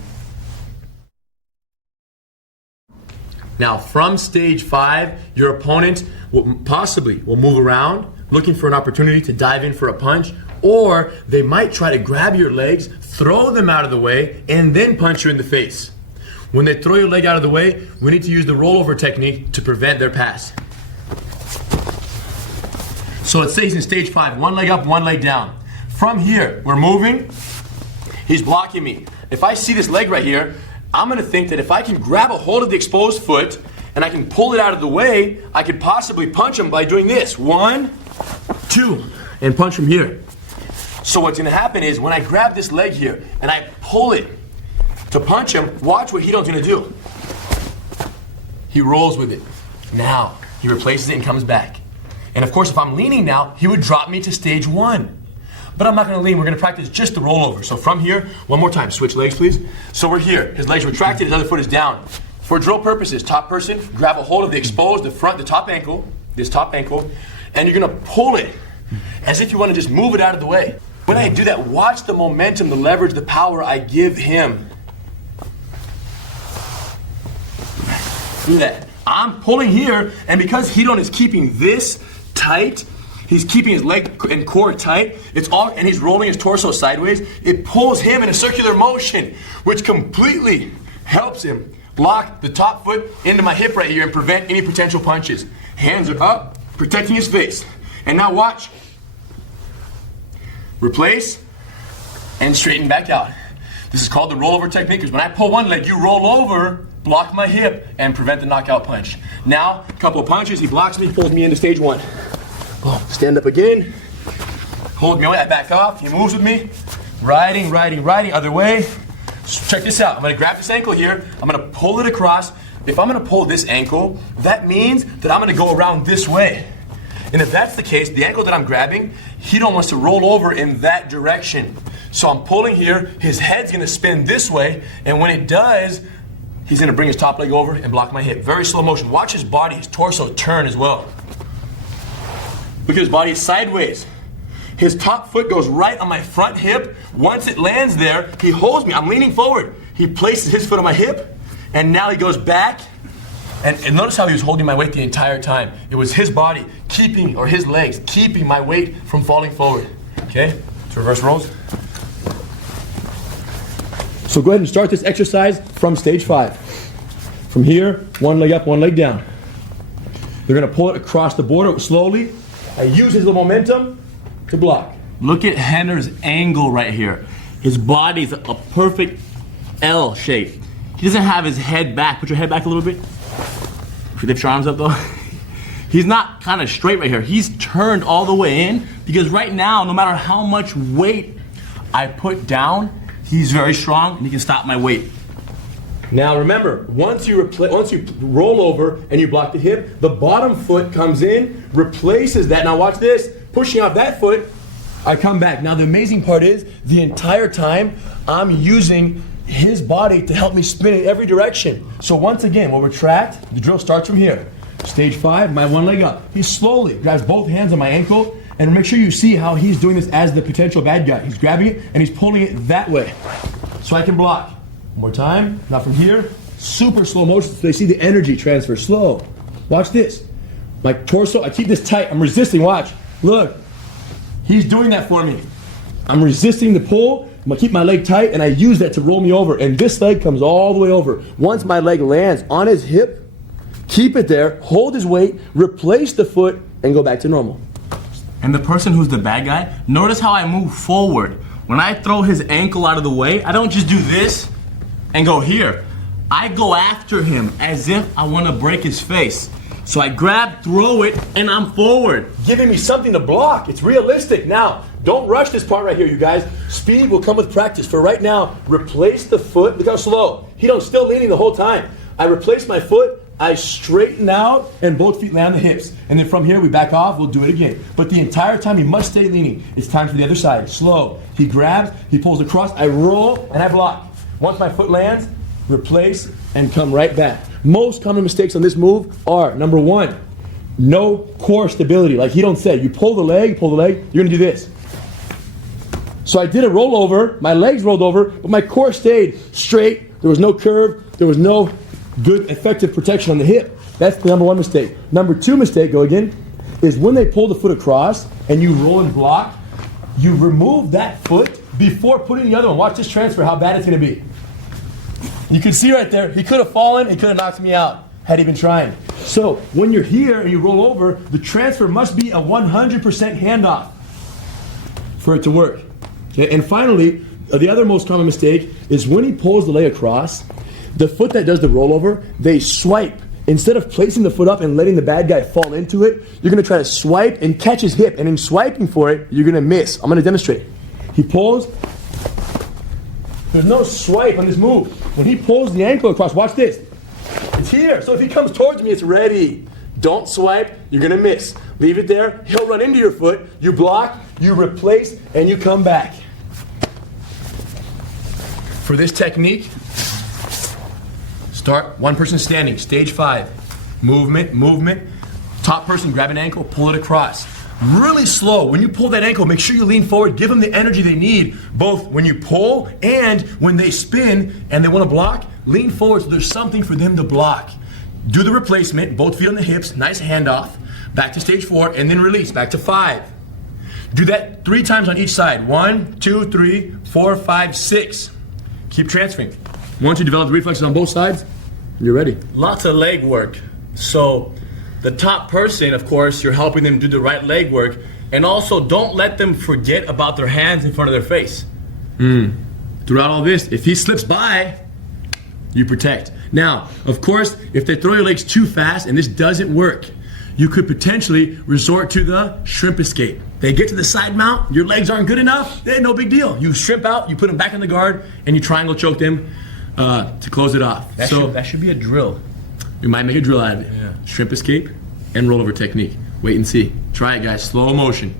Now, from stage 5, your opponent will move around, looking for an opportunity to dive in for a punch, or they might try to grab your legs, throw them out of the way, and then punch you in the face. When they throw your leg out of the way, we need to use the rollover technique to prevent their pass. So let's say he's in stage 5, one leg up, one leg down. From here, we're moving, he's blocking me. If I see this leg right here, I'm gonna think that if I can grab a hold of the exposed foot and I can pull it out of the way, I could possibly punch him by doing this. 1, 2, and punch from here. So what's gonna happen is when I grab this leg here and I pull it to punch him, watch what Hidon's gonna do. He rolls with it. Now, he replaces it and comes back. And of course, if I'm leaning now, he would drop me to stage 1. But I'm not gonna lean, we're gonna practice just the rollover. So from here, one more time, switch legs please. So we're here, his legs retracted, his other foot is down. For drill purposes, top person, grab a hold of the exposed, the top ankle, this top ankle, and you're gonna pull it as if you wanna just move it out of the way. When I do that, watch the momentum, the leverage, the power I give him. Do that. I'm pulling here, and because Hidon is keeping this tight, he's keeping his leg and core tight, and he's rolling his torso sideways, it pulls him in a circular motion, which completely helps him lock the top foot into my hip right here and prevent any potential punches. Hands are up, protecting his face. And now watch. Replace, and straighten back out. This is called the rollover technique, because when I pull one leg, you roll over block my hip, and prevent the knockout punch. Now, a couple of punches, he blocks me, pulls me into stage 1. Oh, stand up again, hold me away, I back off, he moves with me, riding, other way. Check this out, I'm gonna grab this ankle here, I'm gonna pull it across. If I'm gonna pull this ankle, that means that I'm gonna go around this way. And if that's the case, the ankle that I'm grabbing, he don't want to roll over in that direction. So I'm pulling here, his head's gonna spin this way, and when it does, he's gonna bring his top leg over and block my hip. Very slow motion. Watch his body, his torso turn as well. Look at his body, sideways. His top foot goes right on my front hip. Once it lands there, he holds me. I'm leaning forward. He places his foot on my hip, and now he goes back. And notice how he was holding my weight the entire time. It was his body keeping, or his legs, keeping my weight from falling forward. Okay, let's reverse roles. So go ahead and start this exercise from stage 5. From here, one leg up, one leg down. They're gonna pull it across the border slowly. I use his little momentum to block. Look at Henner's angle right here. His body's a perfect L shape. He doesn't have his head back. Put your head back a little bit. Lift your arms up though. He's not kind of straight right here. He's turned all the way in because right now, no matter how much weight I put down, he's very strong and he can stop my weight. Now remember, once you roll over and you block the hip, the bottom foot comes in, replaces that. Now watch this, pushing off that foot, I come back. Now the amazing part is, the entire time, I'm using his body to help me spin in every direction. So once again, we'll retract. The drill starts from here. Stage 5, my one leg up. He slowly grabs both hands on my ankle, and make sure you see how he's doing this as the potential bad guy. He's grabbing it and he's pulling it that way, so I can block. One more time, now from here, super slow motion so they see the energy transfer, slow. Watch this. My torso, I keep this tight, I'm resisting, watch. Look, he's doing that for me. I'm resisting the pull, I'm gonna keep my leg tight, and I use that to roll me over, and this leg comes all the way over. Once my leg lands on his hip, keep it there, hold his weight, replace the foot, and go back to normal. And the person who's the bad guy, notice how I move forward. When I throw his ankle out of the way, I don't just do this and go here. I go after him as if I want to break his face. So I grab, throw it, and I'm forward. Giving me something to block. It's realistic. Now, don't rush this part right here, you guys. Speed will come with practice. For right now, replace the foot. Look how slow. Still leaning the whole time. I replace my foot, I straighten out, and both feet land on the hips. And then from here, we back off, we'll do it again. But the entire time, you must stay leaning. It's time for the other side. Slow. He grabs, he pulls across, I roll, and I block. Once my foot lands, replace, and come right back. Most common mistakes on this move are, number 1, no core stability. Like he don't say, you pull the leg, you're gonna do this. So I did a rollover, my legs rolled over, but my core stayed straight. There was no curve, there was no good effective protection on the hip. That's the number 1 mistake. Number 2 mistake, go again, is when they pull the foot across and you roll and block, you remove that foot before putting the other one. Watch this transfer, how bad it's gonna be. You can see right there, he could have fallen, he could have knocked me out had he been trying. So when you're here and you roll over, the transfer must be a 100% handoff for it to work. Okay? And finally, the other most common mistake is when he pulls the leg across, the foot that does the rollover, they swipe. Instead of placing the foot up and letting the bad guy fall into it, you're gonna try to swipe and catch his hip, and in swiping for it, you're gonna miss. I'm gonna demonstrate. He pulls. There's no swipe on this move. When he pulls the ankle across, watch this. It's here. So if he comes towards me, it's ready. Don't swipe, you're gonna miss. Leave it there, he'll run into your foot, you block, you replace, and you come back. For this technique, start one person standing, stage 5. Movement. Top person, grab an ankle, pull it across. Really slow. When you pull that ankle, make sure you lean forward, give them the energy they need, both when you pull and when they spin and they want to block, lean forward so there's something for them to block. Do the replacement, both feet on the hips, nice handoff, back to stage 4, and then release, back to 5. Do that 3 times on each side. 1, 2, 3, 4, 5, 6. Keep transferring. Once you develop the reflexes on both sides, you're ready. Lots of leg work. So the top person, of course, you're helping them do the right leg work, and also don't let them forget about their hands in front of their face. Throughout all this, if he slips by, You protect. Now, of course, if they throw your legs too fast and this doesn't work, you could potentially resort to the shrimp escape. They get to the side mount, your legs aren't good enough, no big deal. You shrimp out, you put them back on the guard, and you triangle choke them to close it off. That should be a drill. We might make a drill out of it. Yeah. Shrimp escape and rollover technique. Wait and see. Try it, guys. Slow motion.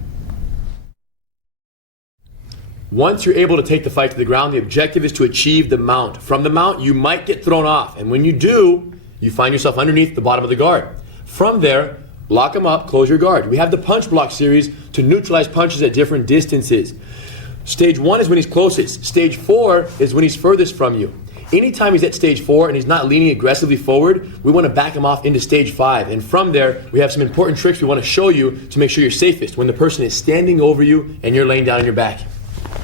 Once you're able to take the fight to the ground, the objective is to achieve the mount. From the mount, you might get thrown off, and when you do, you find yourself underneath the bottom of the guard. From there, lock them up, close your guard. We have the punch block series to neutralize punches at different distances. Stage 1 is when he's closest. Stage 4 is when he's furthest from you. Anytime he's at stage 4 and he's not leaning aggressively forward, we want to back him off into stage 5. And from there, we have some important tricks we want to show you to make sure you're safest when the person is standing over you and you're laying down on your back.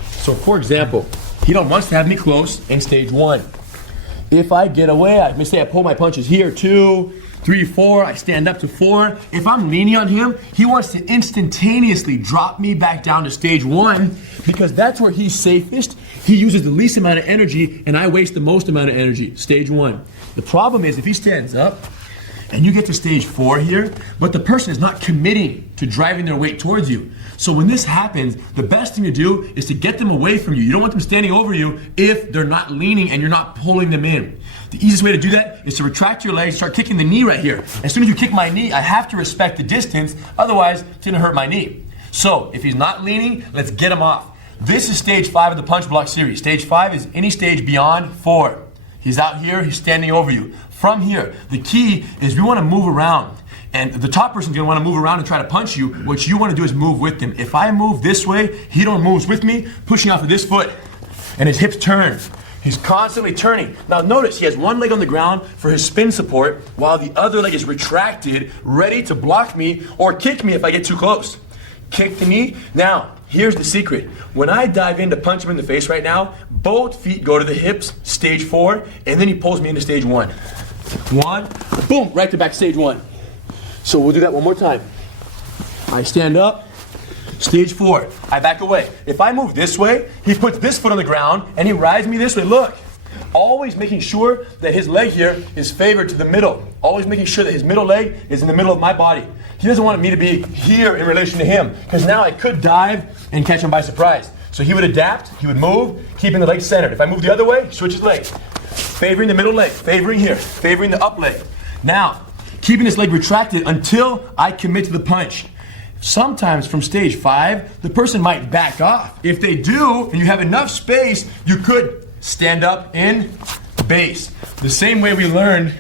So for example, he wants to have me close in stage 1. If I get away, I pull my punches here, 2, 3, 4, I stand up to 4. If I'm leaning on him, he wants to instantaneously drop me back down to stage 1 because that's where he's safest. He uses the least amount of energy and I waste the most amount of energy, stage 1. The problem is if he stands up and you get to stage 4 here, but the person is not committing to driving their weight towards you. So when this happens, the best thing to do is to get them away from you. You don't want them standing over you if they're not leaning and you're not pulling them in. The easiest way to do that is to retract your legs, start kicking the knee right here. As soon as you kick my knee, I have to respect the distance, otherwise it's gonna hurt my knee. So if he's not leaning, let's get him off. This is stage 5 of the punch block series. Stage 5 is any stage beyond 4. He's out here, he's standing over you. From here, the key is we wanna move around. And the top person's gonna wanna move around and try to punch you. What you wanna do is move with them. If I move this way, he don't move with me, pushing off of this foot, and his hips turn. He's constantly turning. Now notice he has one leg on the ground for his spin support, while the other leg is retracted, ready to block me or kick me if I get too close. Kick the knee. Now, here's the secret. When I dive in to punch him in the face right now, both feet go to the hips, stage 4, and then he pulls me into stage 1. 1, boom, right to back stage 1. So we'll do that one more time. I stand up, stage 4, I back away. If I move this way, he puts this foot on the ground and he rides me this way, look. Always making sure that his leg here is favored to the middle. Always making sure that his middle leg is in the middle of my body. He doesn't want me to be here in relation to him, because now I could dive and catch him by surprise. So he would adapt, he would move, keeping the leg centered. If I move the other way, switch his legs. Favoring the middle leg, favoring here, favoring the up leg. Now, keeping this leg retracted until I commit to the punch. Sometimes from stage 5, the person might back off. If they do, and you have enough space, you could stand up in base. The same way we learned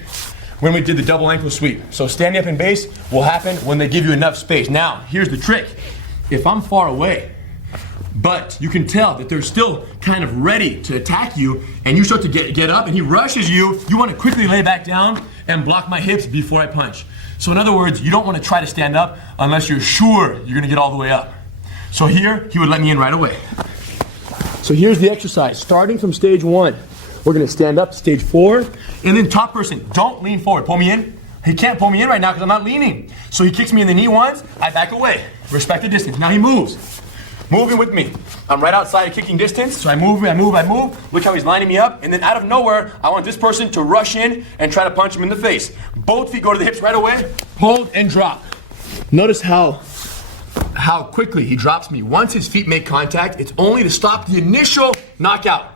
when we did the double ankle sweep. So standing up in base will happen when they give you enough space. Now, here's the trick. If I'm far away, but you can tell that they're still kind of ready to attack you, and you start to get up and he rushes you, you want to quickly lay back down and block my hips before I punch. So in other words, you don't want to try to stand up unless you're sure you're going to get all the way up. So here, he would let me in right away. So here's the exercise. Starting from stage 1, we're going to stand up to stage 4, and then top person, don't lean forward. Pull me in. He can't pull me in right now because I'm not leaning. So he kicks me in the knee once, I back away. Respect the distance. Now he moves. Moving with me. I'm right outside of kicking distance, so I move. Look how he's lining me up, and then out of nowhere, I want this person to rush in and try to punch him in the face. Both feet go to the hips right away, hold and drop. Notice how quickly he drops me. Once his feet make contact, it's only to stop the initial knockout.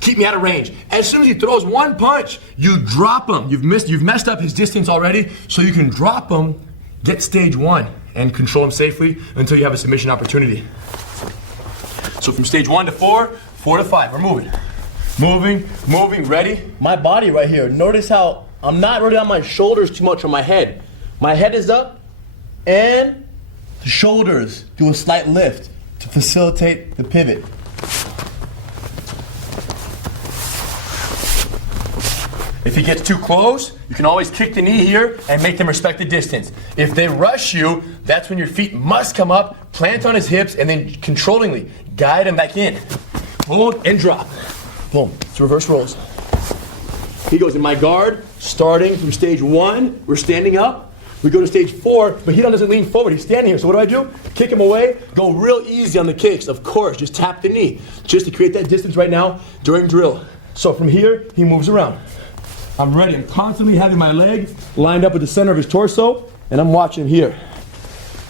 Keep me out of range. As soon as he throws one punch, you drop him. You've messed up his distance already, so you can drop him, get stage 1, and control him safely until you have a submission opportunity. So from stage 1 to 4, 4 to 5, we're moving. Moving, ready? My body right here, notice how I'm not really on my shoulders too much on my head. My head is up, and the shoulders do a slight lift to facilitate the pivot. If he gets too close, you can always kick the knee here and make them respect the distance. If they rush you, that's when your feet must come up, plant on his hips, and then controllingly guide him back in. Hold and drop. Boom. It's reverse rolls. He goes in my guard, starting from stage 1, we're standing up. We go to stage 4, but he doesn't lean forward, he's standing here. So what do? Kick him away, go real easy on the kicks. Of course, just tap the knee, just to create that distance right now during drill. So from here, he moves around. I'm ready. I'm constantly having my leg lined up with the center of his torso, and I'm watching him here.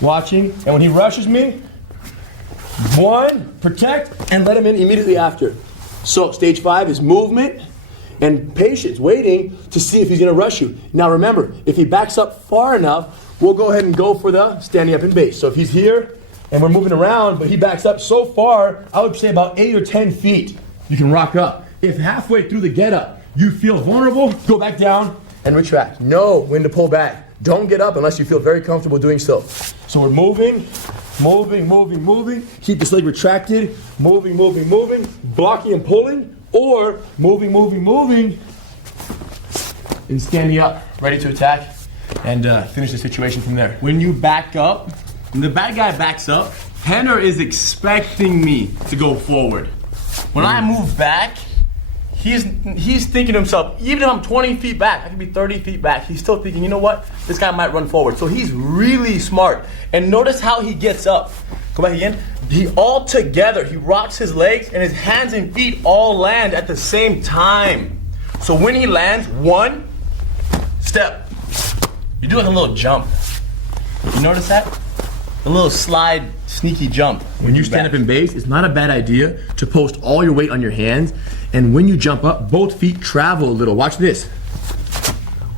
Watching, and when he rushes me, 1, protect, and let him in immediately after. So stage 5 is movement and patience, waiting to see if he's gonna rush you. Now remember, if he backs up far enough, we'll go ahead and go for the standing up in base. So if he's here and we're moving around, but he backs up so far, I would say about 8 or 10 feet, you can rock up. If halfway through the get up, you feel vulnerable, go back down and retract. Know when to pull back. Don't get up unless you feel very comfortable doing so. So we're moving, moving, moving, moving. Keep this leg retracted, moving, moving, moving, blocking and pulling, or moving, moving, moving, and standing up, ready to attack, and finish the situation from there. When you back up, when the bad guy backs up, Henner is expecting me to go forward. When I move back, he's thinking to himself, even if I'm 20 feet back, I could be 30 feet back, he's still thinking, you know what, this guy might run forward. So he's really smart. And notice how he gets up. Go back again. He all together, he rocks his legs and his hands and feet all land at the same time. So when he lands, 1 step, you do like a little jump. You notice that? A little slide, sneaky jump. When you stand up in base, it's not a bad idea to post all your weight on your hands. And when you jump up, both feet travel a little. Watch this.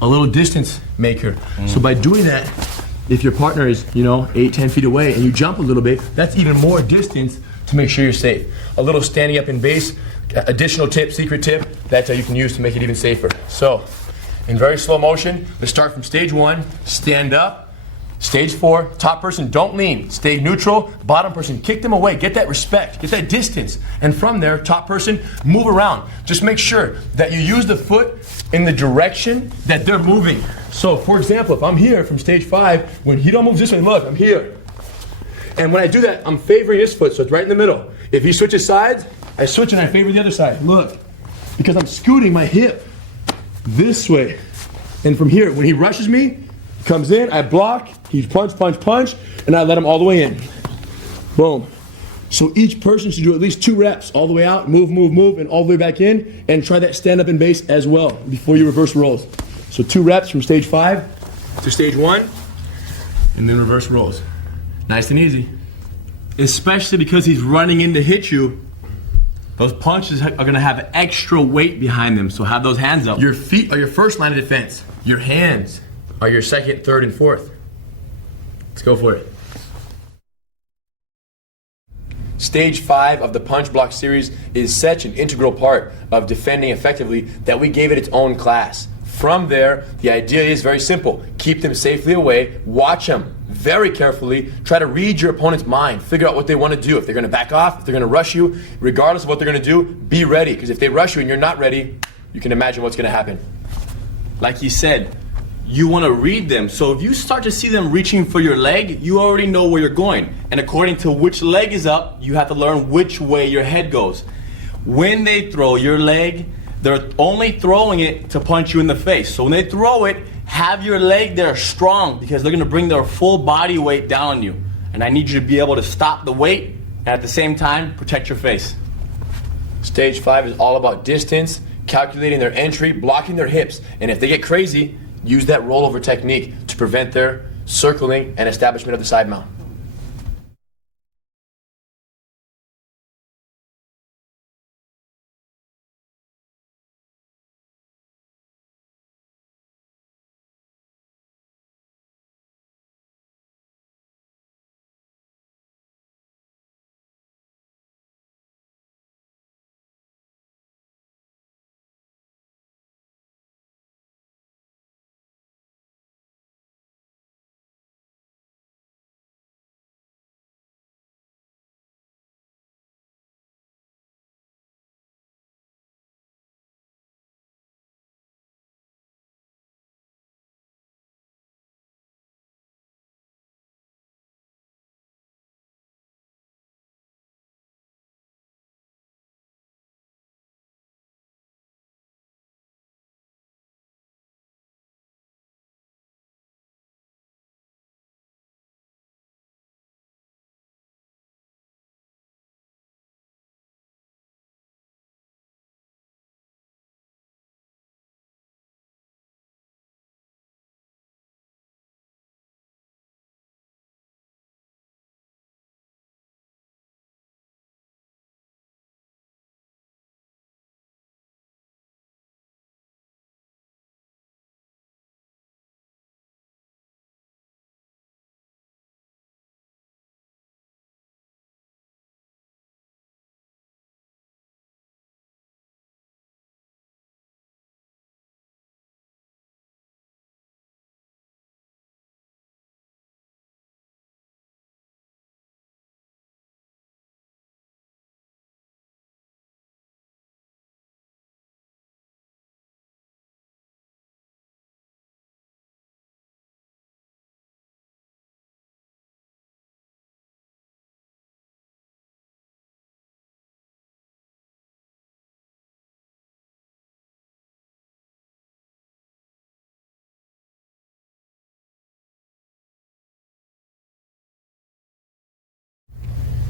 A little distance maker. So by doing that, if your partner is, 8, 10 feet away and you jump a little bit, that's even more distance to make sure you're safe. A little standing up in base, additional tip, secret tip, that you can use to make it even safer. So, in very slow motion, let's start from stage 1, stand up. Stage 4, top person, don't lean. Stay neutral. Bottom person, kick them away. Get that respect. Get that distance. And from there, top person, move around. Just make sure that you use the foot in the direction that they're moving. So, for example, if I'm here from stage 5, when he don't move this way, look, I'm here. And when I do that, I'm favoring this foot, so it's right in the middle. If he switches sides, I switch and I favor the other side. Look, because I'm scooting my hip this way. And from here, when he rushes me, comes in, I block, he's punch, punch, punch, and I let him all the way in. Boom. So each person should do at least 2 reps, all the way out, move, move, move, and all the way back in, and try that stand up in base as well before you reverse rolls. So 2 reps from stage 5 to stage 1, and then reverse rolls. Nice and easy. Especially because he's running in to hit you, those punches are gonna have extra weight behind them, so have those hands up. Your feet are your first line of defense. Your hands are your second, third, and fourth. Let's go for it. Stage 5 of the Punch Block series is such an integral part of defending effectively that we gave it its own class. From there, the idea is very simple. Keep them safely away, watch them very carefully, try to read your opponent's mind, figure out what they want to do. If they're going to back off, if they're going to rush you, regardless of what they're going to do, be ready. Because if they rush you and you're not ready, you can imagine what's going to happen. Like he said, you want to read them. So if you start to see them reaching for your leg, you already know where you're going. And according to which leg is up, you have to learn which way your head goes. When they throw your leg, they're only throwing it to punch you in the face. So when they throw it, have your leg there strong because they're going to bring their full body weight down on you. And I need you to be able to stop the weight and at the same time protect your face. Stage 5 is all about distance, calculating their entry, blocking their hips. And if they get crazy, use that rollover technique to prevent their circling and establishment of the side mount.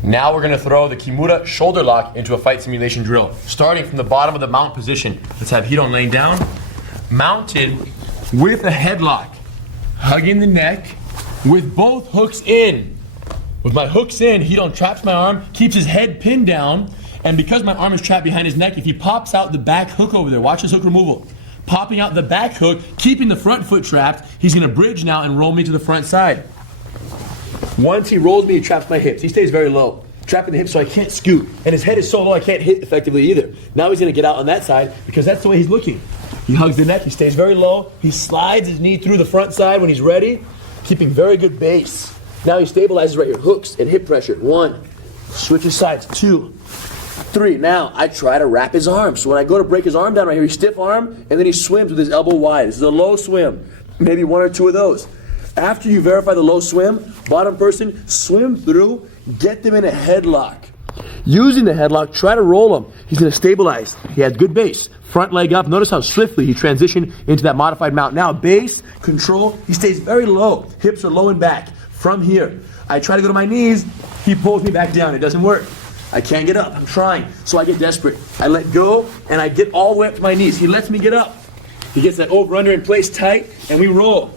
Now we're gonna throw the Kimura shoulder lock into a fight simulation drill. Starting from the bottom of the mount position. Let's have Hidon laying down, mounted with a headlock, hugging the neck, with both hooks in. With my hooks in, Hidon traps my arm, keeps his head pinned down, and because my arm is trapped behind his neck, if he pops out the back hook over there, watch this hook removal. Popping out the back hook, keeping the front foot trapped, he's gonna bridge now and roll me to the front side. Once he rolls me, he traps my hips. He stays very low, trapping the hips so I can't scoot. And his head is so low I can't hit effectively either. Now he's gonna get out on that side because that's the way he's looking. He hugs the neck, he stays very low, he slides his knee through the front side when he's ready, keeping very good base. Now he stabilizes right here, hooks and hip pressure. 1, switches sides, 2, 3. Now I try to wrap his arm. So when I go to break his arm down right here, he stiff arm and then he swims with his elbow wide. This is a low swim, maybe 1 or 2 of those. After you verify the low swim, bottom person, swim through, get them in a headlock. Using the headlock, try to roll him. He's gonna stabilize. He has good base. Front leg up. Notice how swiftly he transitioned into that modified mount. Now base, control, he stays very low. Hips are low and back. From here, I try to go to my knees, he pulls me back down. It doesn't work. I can't get up, I'm trying. So I get desperate. I let go and I get all the way up to my knees. He lets me get up. He gets that over under in place tight and we roll.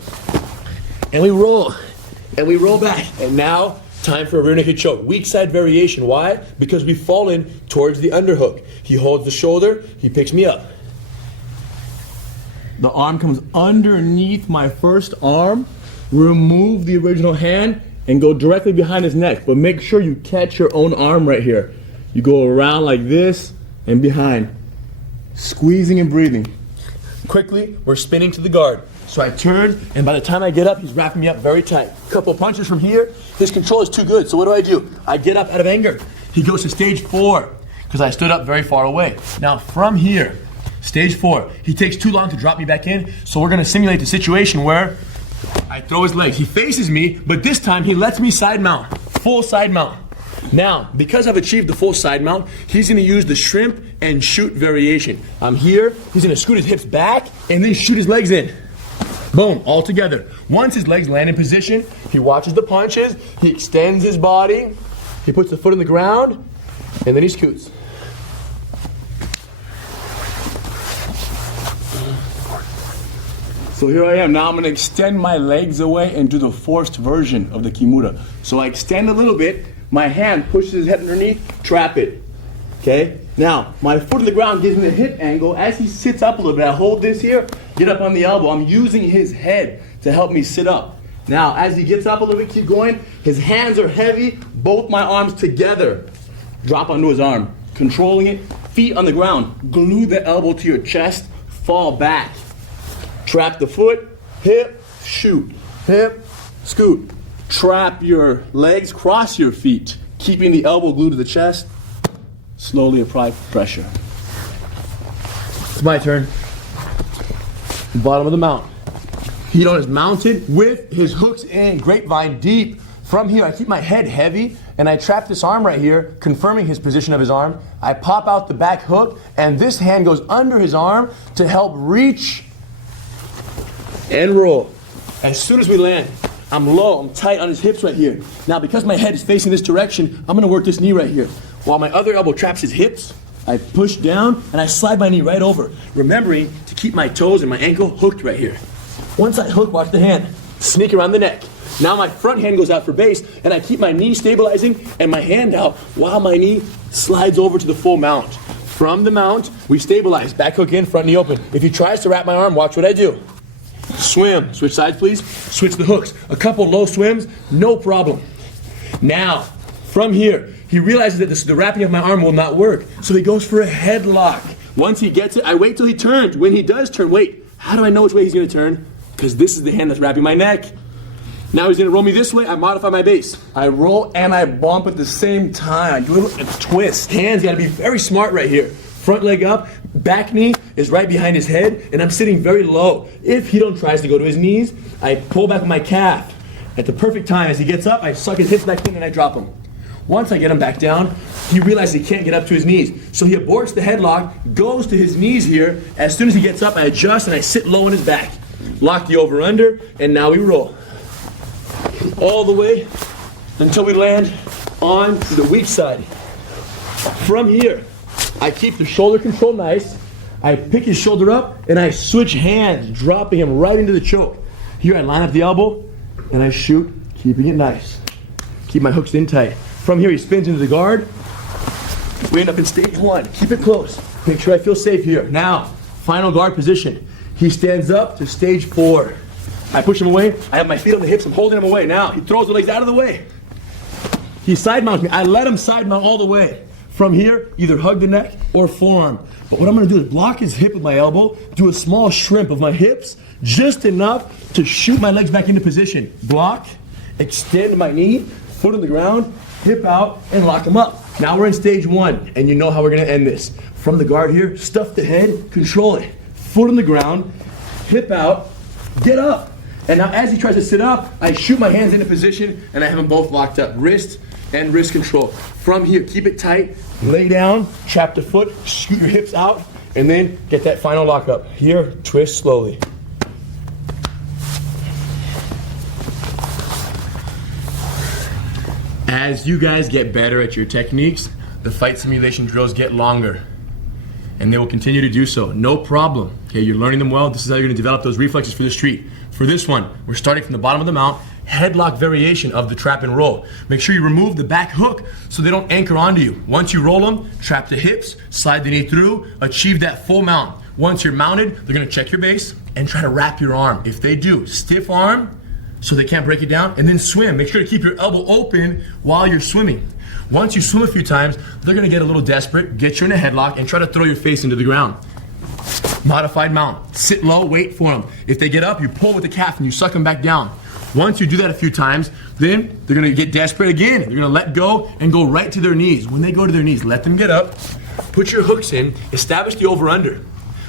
And we roll. And we roll back. And now, time for a rear naked choke. Weak side variation. Why? Because we've fallen towards the underhook. He holds the shoulder, he picks me up. The arm comes underneath my first arm, remove the original hand, and go directly behind his neck. But make sure you catch your own arm right here. You go around like this and behind. Squeezing and breathing. Quickly, we're spinning to the guard. So I turn, and by the time I get up, he's wrapping me up very tight. Couple punches from here. His control is too good, so what do? I get up out of anger. He goes to stage 4, because I stood up very far away. Now from here, stage 4, he takes too long to drop me back in, so we're gonna simulate the situation where I throw his legs. He faces me, but this time he lets me side mount, full side mount. Now, because I've achieved the full side mount, he's gonna use the shrimp and shoot variation. I'm here, he's gonna scoot his hips back, and then shoot his legs in. Boom, all together. Once his legs land in position, he watches the punches, he extends his body, he puts the foot on the ground, and then he scoots. So here I am. Now I'm going to extend my legs away and do the forced version of the Kimura. So I extend a little bit, my hand pushes his head underneath, trap it. Okay? Now, my foot on the ground gives me the hip angle. As he sits up a little bit, I hold this here, get up on the elbow. I'm using his head to help me sit up. Now, as he gets up a little bit, keep going. His hands are heavy, both my arms together. Drop onto his arm, controlling it, feet on the ground. Glue the elbow to your chest, fall back. Trap the foot, hip, shoot, hip, scoot. Trap your legs, cross your feet, keeping the elbow glued to the chest. Slowly apply pressure. It's my turn. Bottom of the mount. Hidon is mounted with his hooks in, grapevine deep. From here, I keep my head heavy, and I trap this arm right here, confirming his position of his arm. I pop out the back hook, and this hand goes under his arm to help reach and roll. As soon as we land, I'm low, I'm tight on his hips right here. Now, because my head is facing this direction, I'm gonna work this knee right here. While my other elbow traps his hips, I push down and I slide my knee right over, remembering to keep my toes and my ankle hooked right here. Once I hook, watch the hand, sneak around the neck. Now my front hand goes out for base, and I keep my knee stabilizing and my hand out while my knee slides over to the full mount. From the mount, we stabilize, back hook in, front knee open. If he tries to wrap my arm, watch what I do. Swim, switch sides please, switch the hooks. A couple low swims, no problem. Now, from here, he realizes that the wrapping of my arm will not work, so he goes for a headlock. Once he gets it, I wait till he turns. When he does turn, wait, how do I know which way he's gonna turn? Because this is the hand that's wrapping my neck. Now he's gonna roll me this way, I modify my base. I roll and I bump at the same time. I do a twist. Hands gotta be very smart right here. Front leg up, back knee is right behind his head, and I'm sitting very low. If Hidon tries to go to his knees, I pull back with my calf. At the perfect time, as he gets up, I suck his hips back in and I drop him. Once I get him back down, he realizes he can't get up to his knees. So he aborts the headlock, goes to his knees here. As soon as he gets up, I adjust and I sit low in his back. Lock the over-under, and now we roll. All the way until we land on to the weak side. From here, I keep the shoulder control nice. I pick his shoulder up and I switch hands, dropping him right into the choke. Here I line up the elbow and I shoot, keeping it nice. Keep my hooks in tight. From here he spins into the guard. We end up in stage 1. Keep it close. Make sure I feel safe here. Now, final guard position. He stands up to stage 4. I push him away. I have my feet on the hips. I'm holding him away. Now, he throws the legs out of the way. He side mounts me. I let him side mount all the way. From here, either hug the neck or forearm. But what I'm gonna do is block his hip with my elbow, do a small shrimp of my hips, just enough to shoot my legs back into position. Block, extend my knee, foot on the ground, hip out, and lock him up. Now we're in stage 1, and you know how we're gonna end this. From the guard here, stuff the head, control it. Foot on the ground, hip out, get up. And now as he tries to sit up, I shoot my hands into position, and I have them both locked up. Wrist and wrist control. From here, keep it tight, lay down, trap the foot, shoot your hips out, and then get that final lock up. Here, twist slowly. As you guys get better at your techniques, the fight simulation drills get longer. And they will continue to do so, no problem. Okay, you're learning them well. This is how you're gonna develop those reflexes for the street. For this one, we're starting from the bottom of the mount, headlock variation of the trap and roll. Make sure you remove the back hook so they don't anchor onto you. Once you roll them, trap the hips, slide the knee through, achieve that full mount. Once you're mounted, they're gonna check your base and try to wrap your arm. If they do, stiff arm so they can't break it down, and then swim. Make sure to keep your elbow open while you're swimming. Once you swim a few times, they're gonna get a little desperate, get you in a headlock, and try to throw your face into the ground. Modified mount. Sit low, wait for them. If they get up, you pull with the calf and you suck them back down. Once you do that a few times, then they're gonna get desperate again. They're gonna let go and go right to their knees. When they go to their knees, let them get up, put your hooks in, establish the over-under.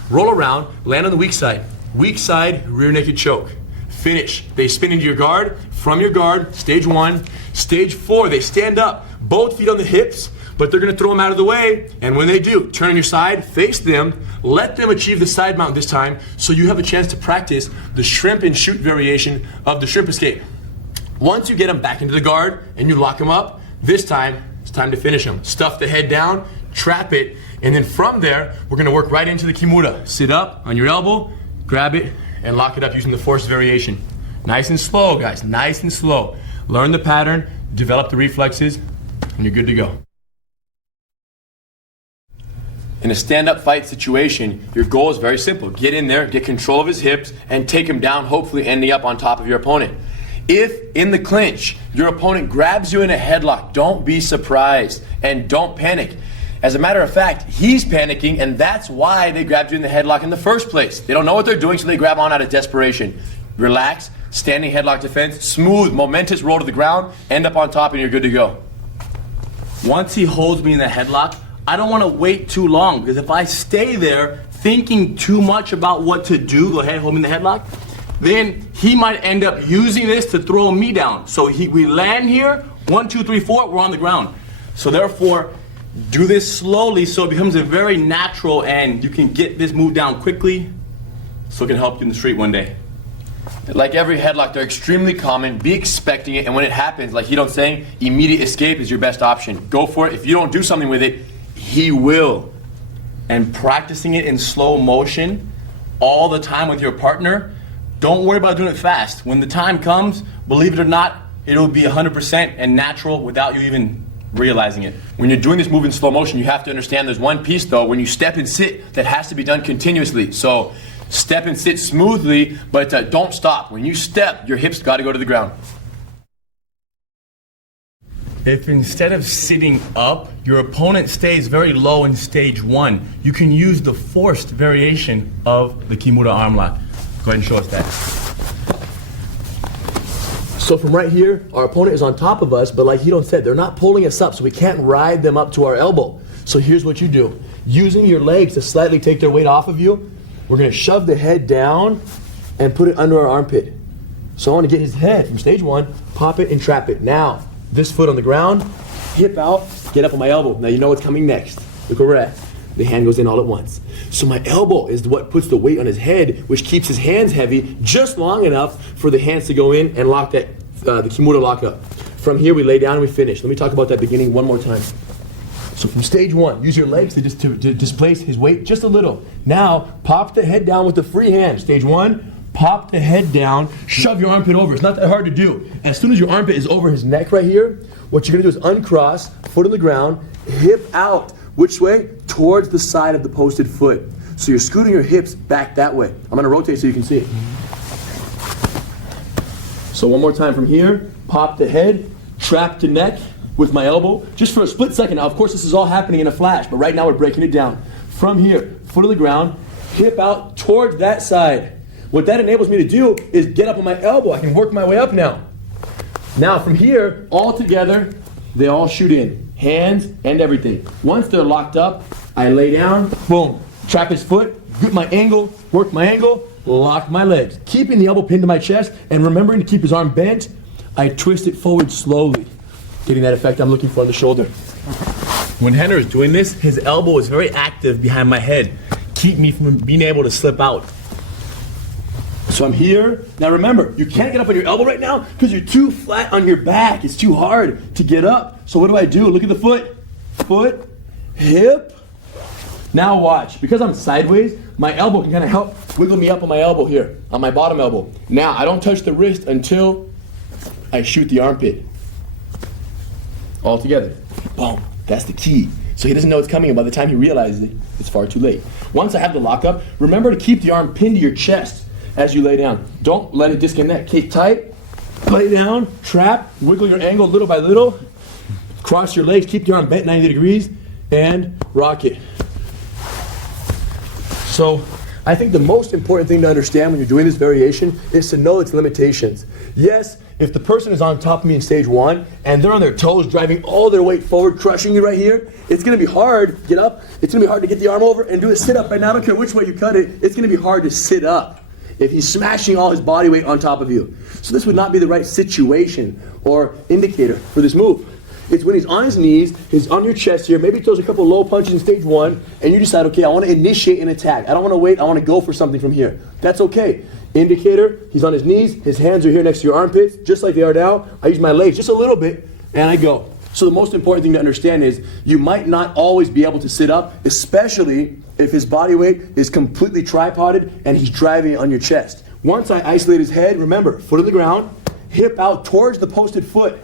Roll around, land on the weak side. Weak side, rear naked choke. Finish. They spin into your guard. From your guard, stage 1. Stage 4, they stand up, both feet on the hips, but they're gonna throw them out of the way. And when they do, turn on your side, face them, let them achieve the side mount this time so you have a chance to practice the shrimp and shoot variation of the shrimp escape. Once you get them back into the guard and you lock them up, this time, it's time to finish them. Stuff the head down, trap it, and then from there, we're gonna work right into the kimura. Sit up on your elbow, grab it, and lock it up using the force variation. Nice and slow, guys, nice and slow. Learn the pattern, develop the reflexes, and you're good to go. In a stand-up fight situation, your goal is very simple. Get in there, get control of his hips, and take him down, hopefully ending up on top of your opponent. If, in the clinch, your opponent grabs you in a headlock, don't be surprised and don't panic. As a matter of fact, he's panicking, and that's why they grabbed you in the headlock in the first place. They don't know what they're doing, so they grab on out of desperation. Relax, standing headlock defense, smooth, momentous roll to the ground, end up on top, and you're good to go. Once he holds me in the headlock, I don't want to wait too long, because if I stay there thinking too much about what to do, go ahead, hold me in the headlock, then he might end up using this to throw me down. So we land here, 1, 2, 3, 4, we're on the ground. So therefore, do this slowly so it becomes a very natural and you can get this move down quickly so it can help you in the street one day. Like every headlock, they're extremely common. Be expecting it, and when it happens, like Hito's saying, immediate escape is your best option. Go for it. If you don't do something with it, he will. And practicing it in slow motion all the time with your partner, don't worry about doing it fast. When the time comes, believe it or not, it'll be 100% and natural without you even realizing it. When you're doing this move in slow motion, you have to understand there's one piece though, when you step and sit, that has to be done continuously. So step and sit smoothly, but don't stop. When you step, your hips gotta go to the ground. If instead of sitting up, your opponent stays very low in stage 1, you can use the forced variation of the Kimura arm lock. Go ahead and show us that. So from right here, our opponent is on top of us, but like Hito said, they're not pulling us up, so we can't ride them up to our elbow. So here's what you do. Using your legs to slightly take their weight off of you, we're gonna shove the head down and put it under our armpit. So I wanna get his head from stage 1, pop it and trap it. Now, this foot on the ground, hip out, get up on my elbow. Now you know what's coming next. Look where we're at. The hand goes in all at once. So my elbow is what puts the weight on his head, which keeps his hands heavy just long enough for the hands to go in and lock that the Kimura lock up. From here, we lay down and we finish. Let me talk about that beginning one more time. So from stage one, use your legs to displace his weight just a little. Now, pop the head down with the free hand. Stage one, pop the head down, shove your armpit over. It's not that hard to do. As soon as your armpit is over his neck right here, what you're gonna do is uncross, foot on the ground, hip out. Which way? Towards the side of the posted foot. So you're scooting your hips back that way. I'm gonna rotate so you can see it. So one more time from here, pop the head, trap the neck with my elbow, just for a split second. Now, of course, this is all happening in a flash, but right now we're breaking it down. From here, foot on the ground, hip out towards that side. What that enables me to do is get up on my elbow. I can work my way up now. Now, from here, all together, they all shoot in. Hands and everything. Once they're locked up, I lay down, boom, trap his foot, grip my angle, work my angle, lock my legs. Keeping the elbow pinned to my chest and remembering to keep his arm bent, I twist it forward slowly, getting that effect I'm looking for on the shoulder. When Henner is doing this, his elbow is very active behind my head, keep me from being able to slip out. So I'm here. Now remember, you can't get up on your elbow right now because you're too flat on your back. It's too hard to get up. So what do? Look at the foot. Foot, hip. Now watch. Because I'm sideways, my elbow can kind of help wiggle me up on my elbow here, on my bottom elbow. Now, I don't touch the wrist until I shoot the armpit. All together. Boom. That's the key. So he doesn't know it's coming, and by the time he realizes it, it's far too late. Once I have the lockup, remember to keep the arm pinned to your chest as you lay down. Don't let it disconnect. Keep tight, lay down, trap, wiggle your angle little by little, cross your legs, keep your arm bent 90 degrees, and rock it. So I think the most important thing to understand when you're doing this variation is to know its limitations. Yes, if the person is on top of me in stage one and they're on their toes driving all their weight forward, crushing you right here, it's going to be hard to get up. It's going to be hard to get the arm over and do a sit-up. And I don't care which way you cut it, it's going to be hard to sit up if he's smashing all his body weight on top of you. So this would not be the right situation or indicator for this move. It's when he's on his knees, he's on your chest here, maybe he throws a couple low punches in stage one, and you decide, okay, I want to initiate an attack. I don't want to wait, I want to go for something from here. That's okay. Indicator, he's on his knees, his hands are here next to your armpits, just like they are now. I use my legs just a little bit, and I go. So the most important thing to understand is you might not always be able to sit up, especially if his body weight is completely tripoded and he's driving it on your chest. Once I isolate his head, remember, foot on the ground, hip out towards the posted foot.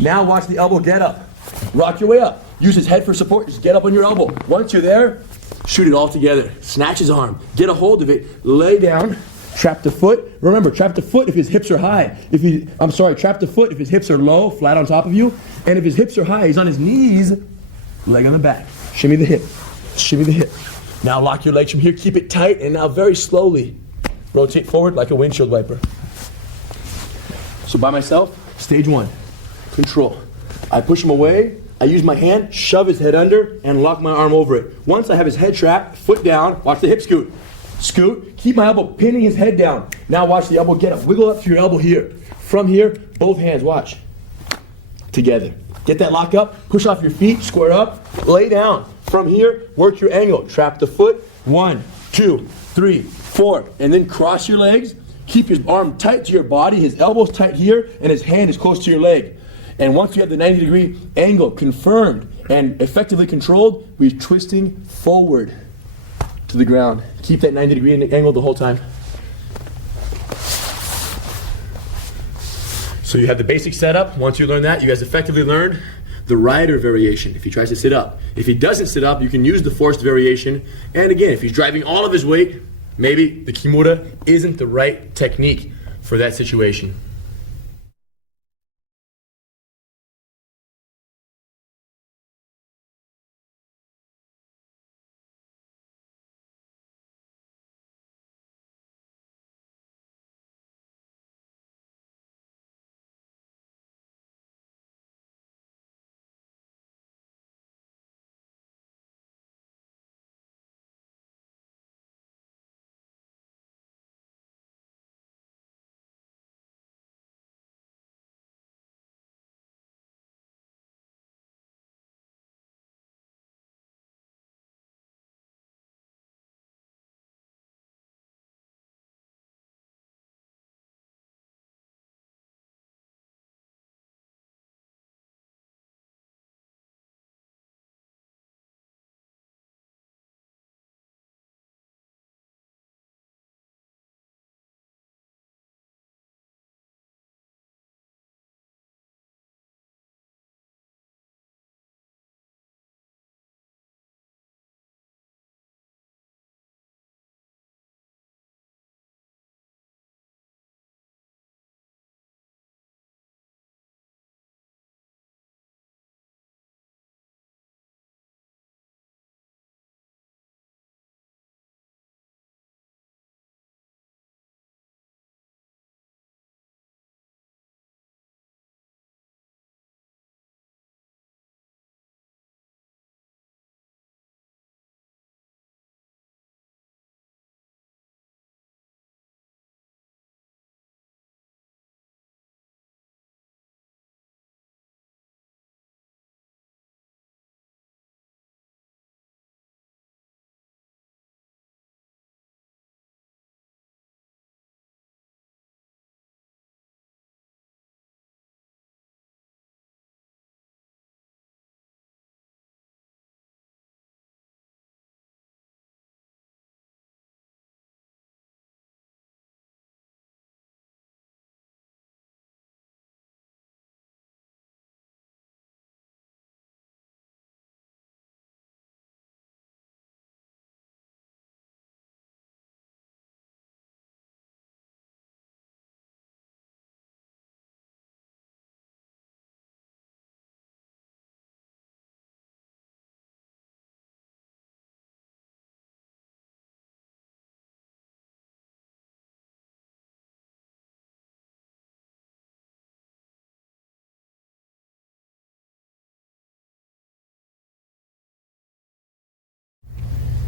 Now watch the elbow get up. Rock your way up. Use his head for support. Just get up on your elbow. Once you're there, shoot it all together. Snatch his arm. Get a hold of it. Lay down. Trap the foot. Remember, trap the foot if his hips are high. Trap the foot if his hips are low, flat on top of you. And if his hips are high, he's on his knees, leg on the back. Shimmy the hip. Shimmy the hip. Now lock your legs from here. Keep it tight. And now very slowly rotate forward like a windshield wiper. So by myself, stage one. Control. I push him away. I use my hand, shove his head under, and lock my arm over it. Once I have his head trapped, foot down, watch the hip scoot. Scoot, keep my elbow pinning his head down. Now watch the elbow get up. Wiggle up to your elbow here. From here, both hands, watch. Together. Get that lock up, push off your feet, square up, lay down. From here, work your angle. Trap the foot. 1, 2, 3, 4. And then cross your legs. Keep his arm tight to your body, his elbow's tight here, and his hand is close to your leg. And once you have the 90-degree angle confirmed and effectively controlled, we're twisting forward to the ground. Keep that 90-degree angle the whole time. So you have the basic setup. Once you learn that, you guys effectively learned the rider variation if he tries to sit up. If he doesn't sit up, you can use the forced variation. And again, if he's driving all of his weight, maybe the Kimura isn't the right technique for that situation.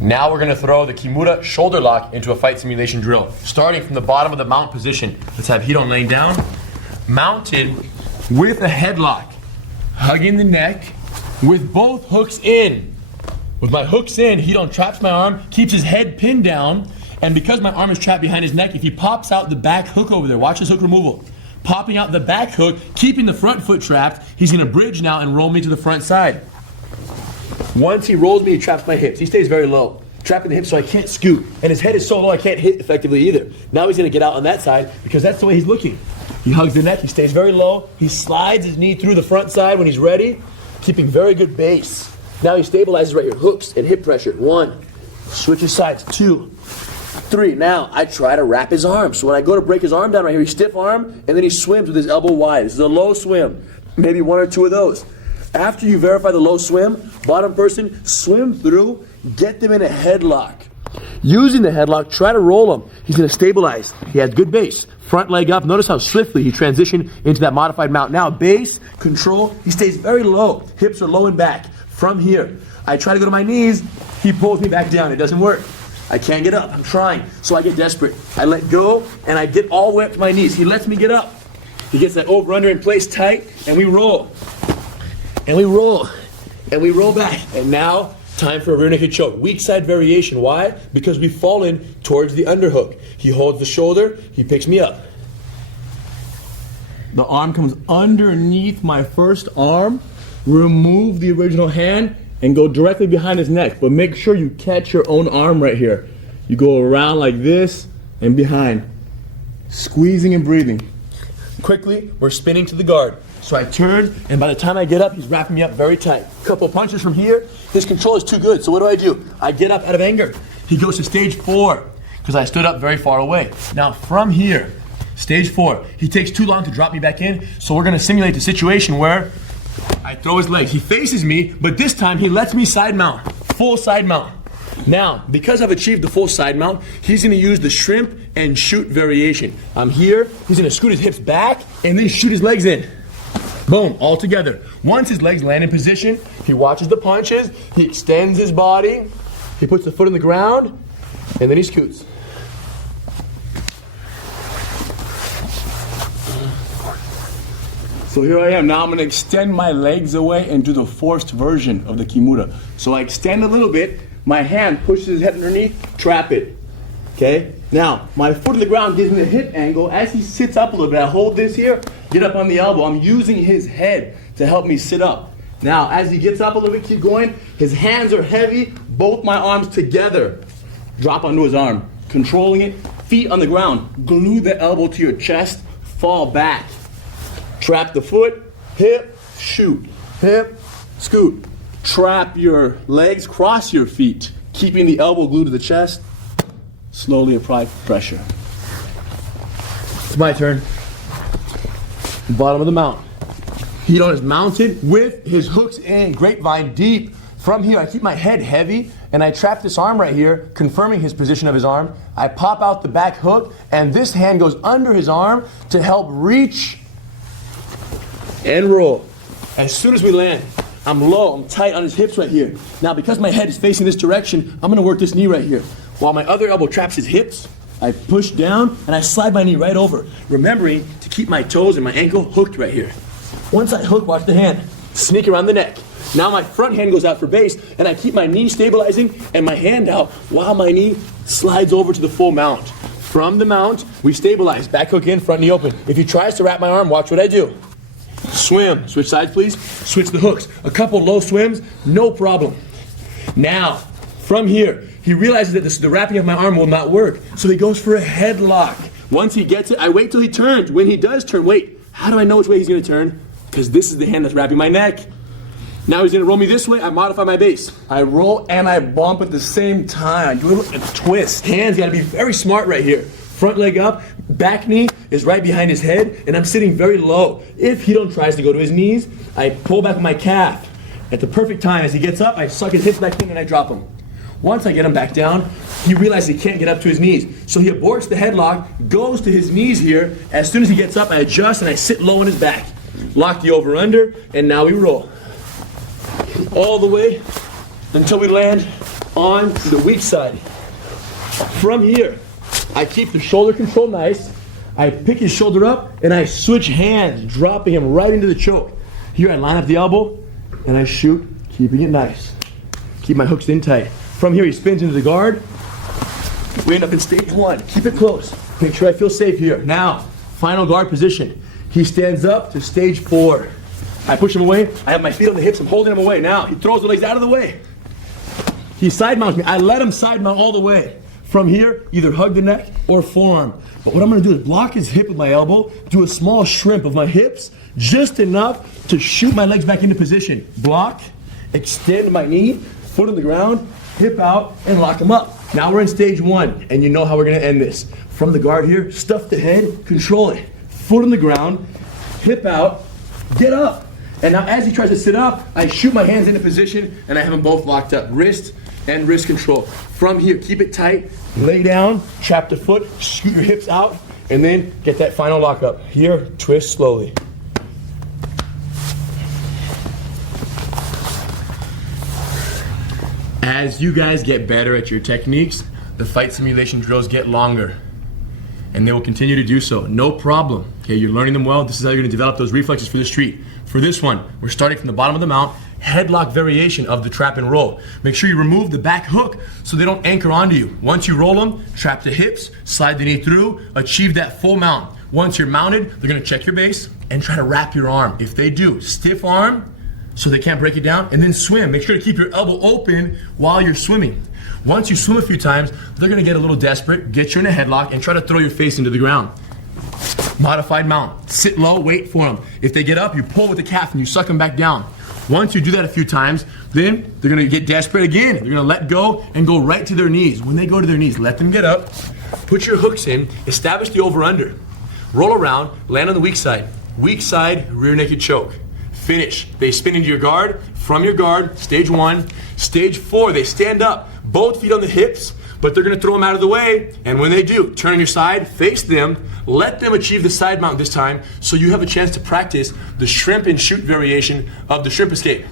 Now we're gonna throw the Kimura shoulder lock into a fight simulation drill. Starting from the bottom of the mount position. Let's have Hidon laying down, mounted with a headlock, hugging the neck with both hooks in. With my hooks in, Hidon traps my arm, keeps his head pinned down, and because my arm is trapped behind his neck, if he pops out the back hook over there, watch this hook removal. Popping out the back hook, keeping the front foot trapped, he's gonna bridge now and roll me to the front side. Once he rolls me, he traps my hips. He stays very low, trapping the hips so I can't scoot. And his head is so low I can't hit effectively either. Now he's gonna get out on that side because that's the way he's looking. He hugs the neck, he stays very low, he slides his knee through the front side when he's ready, keeping very good base. Now he stabilizes right here, hooks and hip pressure. 1, switches sides, 2, 3. Now I try to wrap his arm. So when I go to break his arm down right here, he stiff arm and then he swims with his elbow wide. This is a low swim, maybe 1 or 2 of those. After you verify the low swim, bottom person, swim through, get them in a headlock. Using the headlock, try to roll him. He's gonna stabilize. He has good base. Front leg up. Notice how swiftly he transitioned into that modified mount. Now base, control, he stays very low. Hips are low and back. From here, I try to go to my knees, he pulls me back down. It doesn't work. I can't get up, I'm trying. So I get desperate. I let go and I get all the way up to my knees. He lets me get up. He gets that over under in place tight and we roll. And we roll. And we roll back. And now, time for a rear naked choke. Weak side variation. Why? Because we've fallen towards the underhook. He holds the shoulder, he picks me up. The arm comes underneath my first arm, remove the original hand, and go directly behind his neck. But make sure you catch your own arm right here. You go around like this and behind. Squeezing and breathing. Quickly, we're spinning to the guard. So I turn, and by the time I get up, he's wrapping me up very tight. Couple punches from here. His control is too good, so what do? I get up out of anger. He goes to stage 4, because I stood up very far away. Now from here, stage 4, he takes too long to drop me back in, so we're gonna simulate the situation where I throw his legs. He faces me, but this time he lets me side mount, full side mount. Now, because I've achieved the full side mount, he's gonna use the shrimp and shoot variation. I'm here, he's gonna scoot his hips back, and then shoot his legs in. Boom, all together. Once his legs land in position, he watches the punches, he extends his body, he puts the foot on the ground, and then he scoots. So here I am. Now I'm going to extend my legs away and do the forced version of the Kimura. So I extend a little bit, my hand pushes his head underneath, trap it. Okay? Now, my foot on the ground gives me a hip angle. As he sits up a little bit, I hold this here, get up on the elbow. I'm using his head to help me sit up. Now, as he gets up a little bit, keep going. His hands are heavy, both my arms together. Drop onto his arm, controlling it, feet on the ground. Glue the elbow to your chest, fall back. Trap the foot, hip, shoot, hip, scoot. Trap your legs, cross your feet, keeping the elbow glued to the chest. Slowly apply pressure. It's my turn. Bottom of the mount. Hidon is mounted with his hooks in, grapevine deep. From here, I keep my head heavy, and I trap this arm right here, confirming his position of his arm. I pop out the back hook, and this hand goes under his arm to help reach and roll. As soon as we land, I'm low, I'm tight on his hips right here. Now, because my head is facing this direction, I'm gonna work this knee right here. While my other elbow traps his hips, I push down and I slide my knee right over, remembering to keep my toes and my ankle hooked right here. Once I hook, watch the hand, sneak around the neck. Now my front hand goes out for base, and I keep my knee stabilizing and my hand out while my knee slides over to the full mount. From the mount, we stabilize, back hook in, front knee open. If he tries to wrap my arm, watch what I do. Swim, switch sides please, switch the hooks. A couple low swims, no problem. Now, from here, he realizes that the wrapping of my arm will not work, so he goes for a headlock. Once he gets it, I wait till he turns. When he does turn, wait, how do I know which way he's gonna turn? Because this is the hand that's wrapping my neck. Now he's gonna roll me this way, I modify my base. I roll and I bump at the same time. I do a twist. Hands gotta be very smart right here. Front leg up, back knee is right behind his head, and I'm sitting very low. If Hidon tries to go to his knees, I pull back my calf. At the perfect time, as he gets up, I suck his hips back in and I drop him. Once I get him back down, he realizes he can't get up to his knees. So he aborts the headlock, goes to his knees here. As soon as he gets up, I adjust and I sit low on his back. Lock the over-under, and now we roll. All the way until we land on the weak side. From here, I keep the shoulder control nice. I pick his shoulder up and I switch hands, dropping him right into the choke. Here I line up the elbow and I shoot, keeping it nice. Keep my hooks in tight. From here he spins into the guard. We end up in stage 1. Keep it close. Make sure I feel safe here. Now, final guard position. He stands up to stage 4. I push him away. I have my feet on the hips. I'm holding him away. Now, he throws the legs out of the way. He side mounts me. I let him side mount all the way. From here, either hug the neck or forearm. But what I'm gonna do is block his hip with my elbow, do a small shrimp of my hips, just enough to shoot my legs back into position. Block, extend my knee, foot on the ground, hip out, and lock him up. Now we're in stage 1, and you know how we're gonna end this. From the guard here, stuff the head, control it. Foot on the ground, hip out, get up. And now as he tries to sit up, I shoot my hands into position, and I have them both locked up. Wrist and wrist control. From here, keep it tight, lay down, trap the foot, shoot your hips out, and then get that final lock up. Here, twist slowly. As you guys get better at your techniques, the fight simulation drills get longer. And they will continue to do so, no problem. Okay, you're learning them well. This is how you're gonna develop those reflexes for the street. For this one, we're starting from the bottom of the mount, headlock variation of the trap and roll. Make sure you remove the back hook so they don't anchor onto you. Once you roll them, trap the hips, slide the knee through, achieve that full mount. Once you're mounted, they're gonna check your base and try to wrap your arm. If they do, stiff arm so they can't break it down, and then swim. Make sure to keep your elbow open while you're swimming. Once you swim a few times, they're gonna get a little desperate, get you in a headlock, and try to throw your face into the ground. Modified mount. Sit low, wait for them. If they get up, you pull with the calf and you suck them back down. Once you do that a few times, then they're gonna get desperate again. They're gonna let go and go right to their knees. When they go to their knees, let them get up, put your hooks in, establish the over-under. Roll around, land on the weak side. Weak side, rear naked choke. Finish. They spin into your guard. From your guard, stage 1. Stage 4, they stand up, both feet on the hips, but they're gonna throw them out of the way. And when they do, turn on your side, face them, let them achieve the side mount this time so you have a chance to practice the shrimp and shoot variation of the shrimp escape.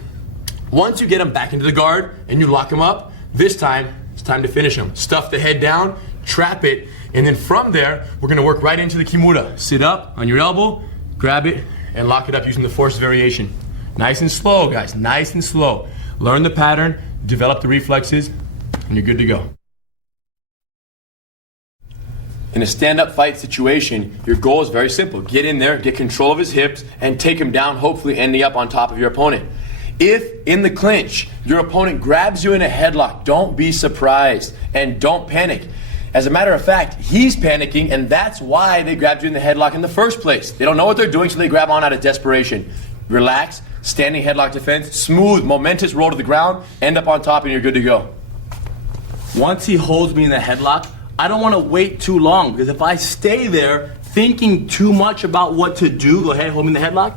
Once you get them back into the guard and you lock them up, this time, it's time to finish them. Stuff the head down, trap it, and then from there, we're gonna work right into the kimura. Sit up on your elbow, grab it, and lock it up using the force variation. Nice and slow, guys, nice and slow. Learn the pattern, develop the reflexes, and you're good to go. In a stand-up fight situation, your goal is very simple. Get in there, get control of his hips, and take him down, hopefully ending up on top of your opponent. If, in the clinch, your opponent grabs you in a headlock, don't be surprised and don't panic. As a matter of fact, he's panicking, and that's why they grabbed you in the headlock in the first place. They don't know what they're doing, so they grab on out of desperation. Relax, standing headlock defense, smooth, momentous roll to the ground, end up on top, and you're good to go. Once he holds me in the headlock, I don't want to wait too long, because if I stay there thinking too much about what to do, go ahead, hold me in the headlock,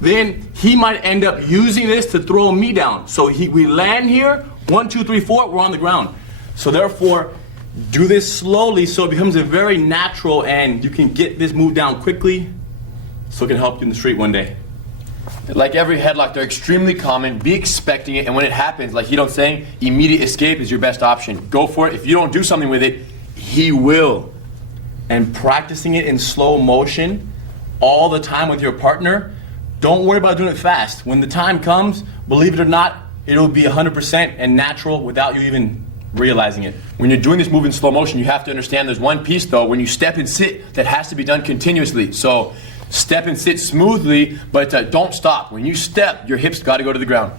then he might end up using this to throw me down. So we land here, 1, 2, 3, 4, we're on the ground. So therefore, do this slowly so it becomes a very natural and you can get this move down quickly so it can help you in the street one day. Like every headlock, they're extremely common. Be expecting it, and when it happens, like Hito's saying, immediate escape is your best option. Go for it. If you don't do something with it, he will. And practicing it in slow motion all the time with your partner, don't worry about doing it fast. When the time comes, believe it or not, it'll be 100% and natural without you even realizing it. When you're doing this move in slow motion, you have to understand there's one piece though, when you step and sit, that has to be done continuously. So step and sit smoothly, but don't stop. When you step, your hips got to go to the ground.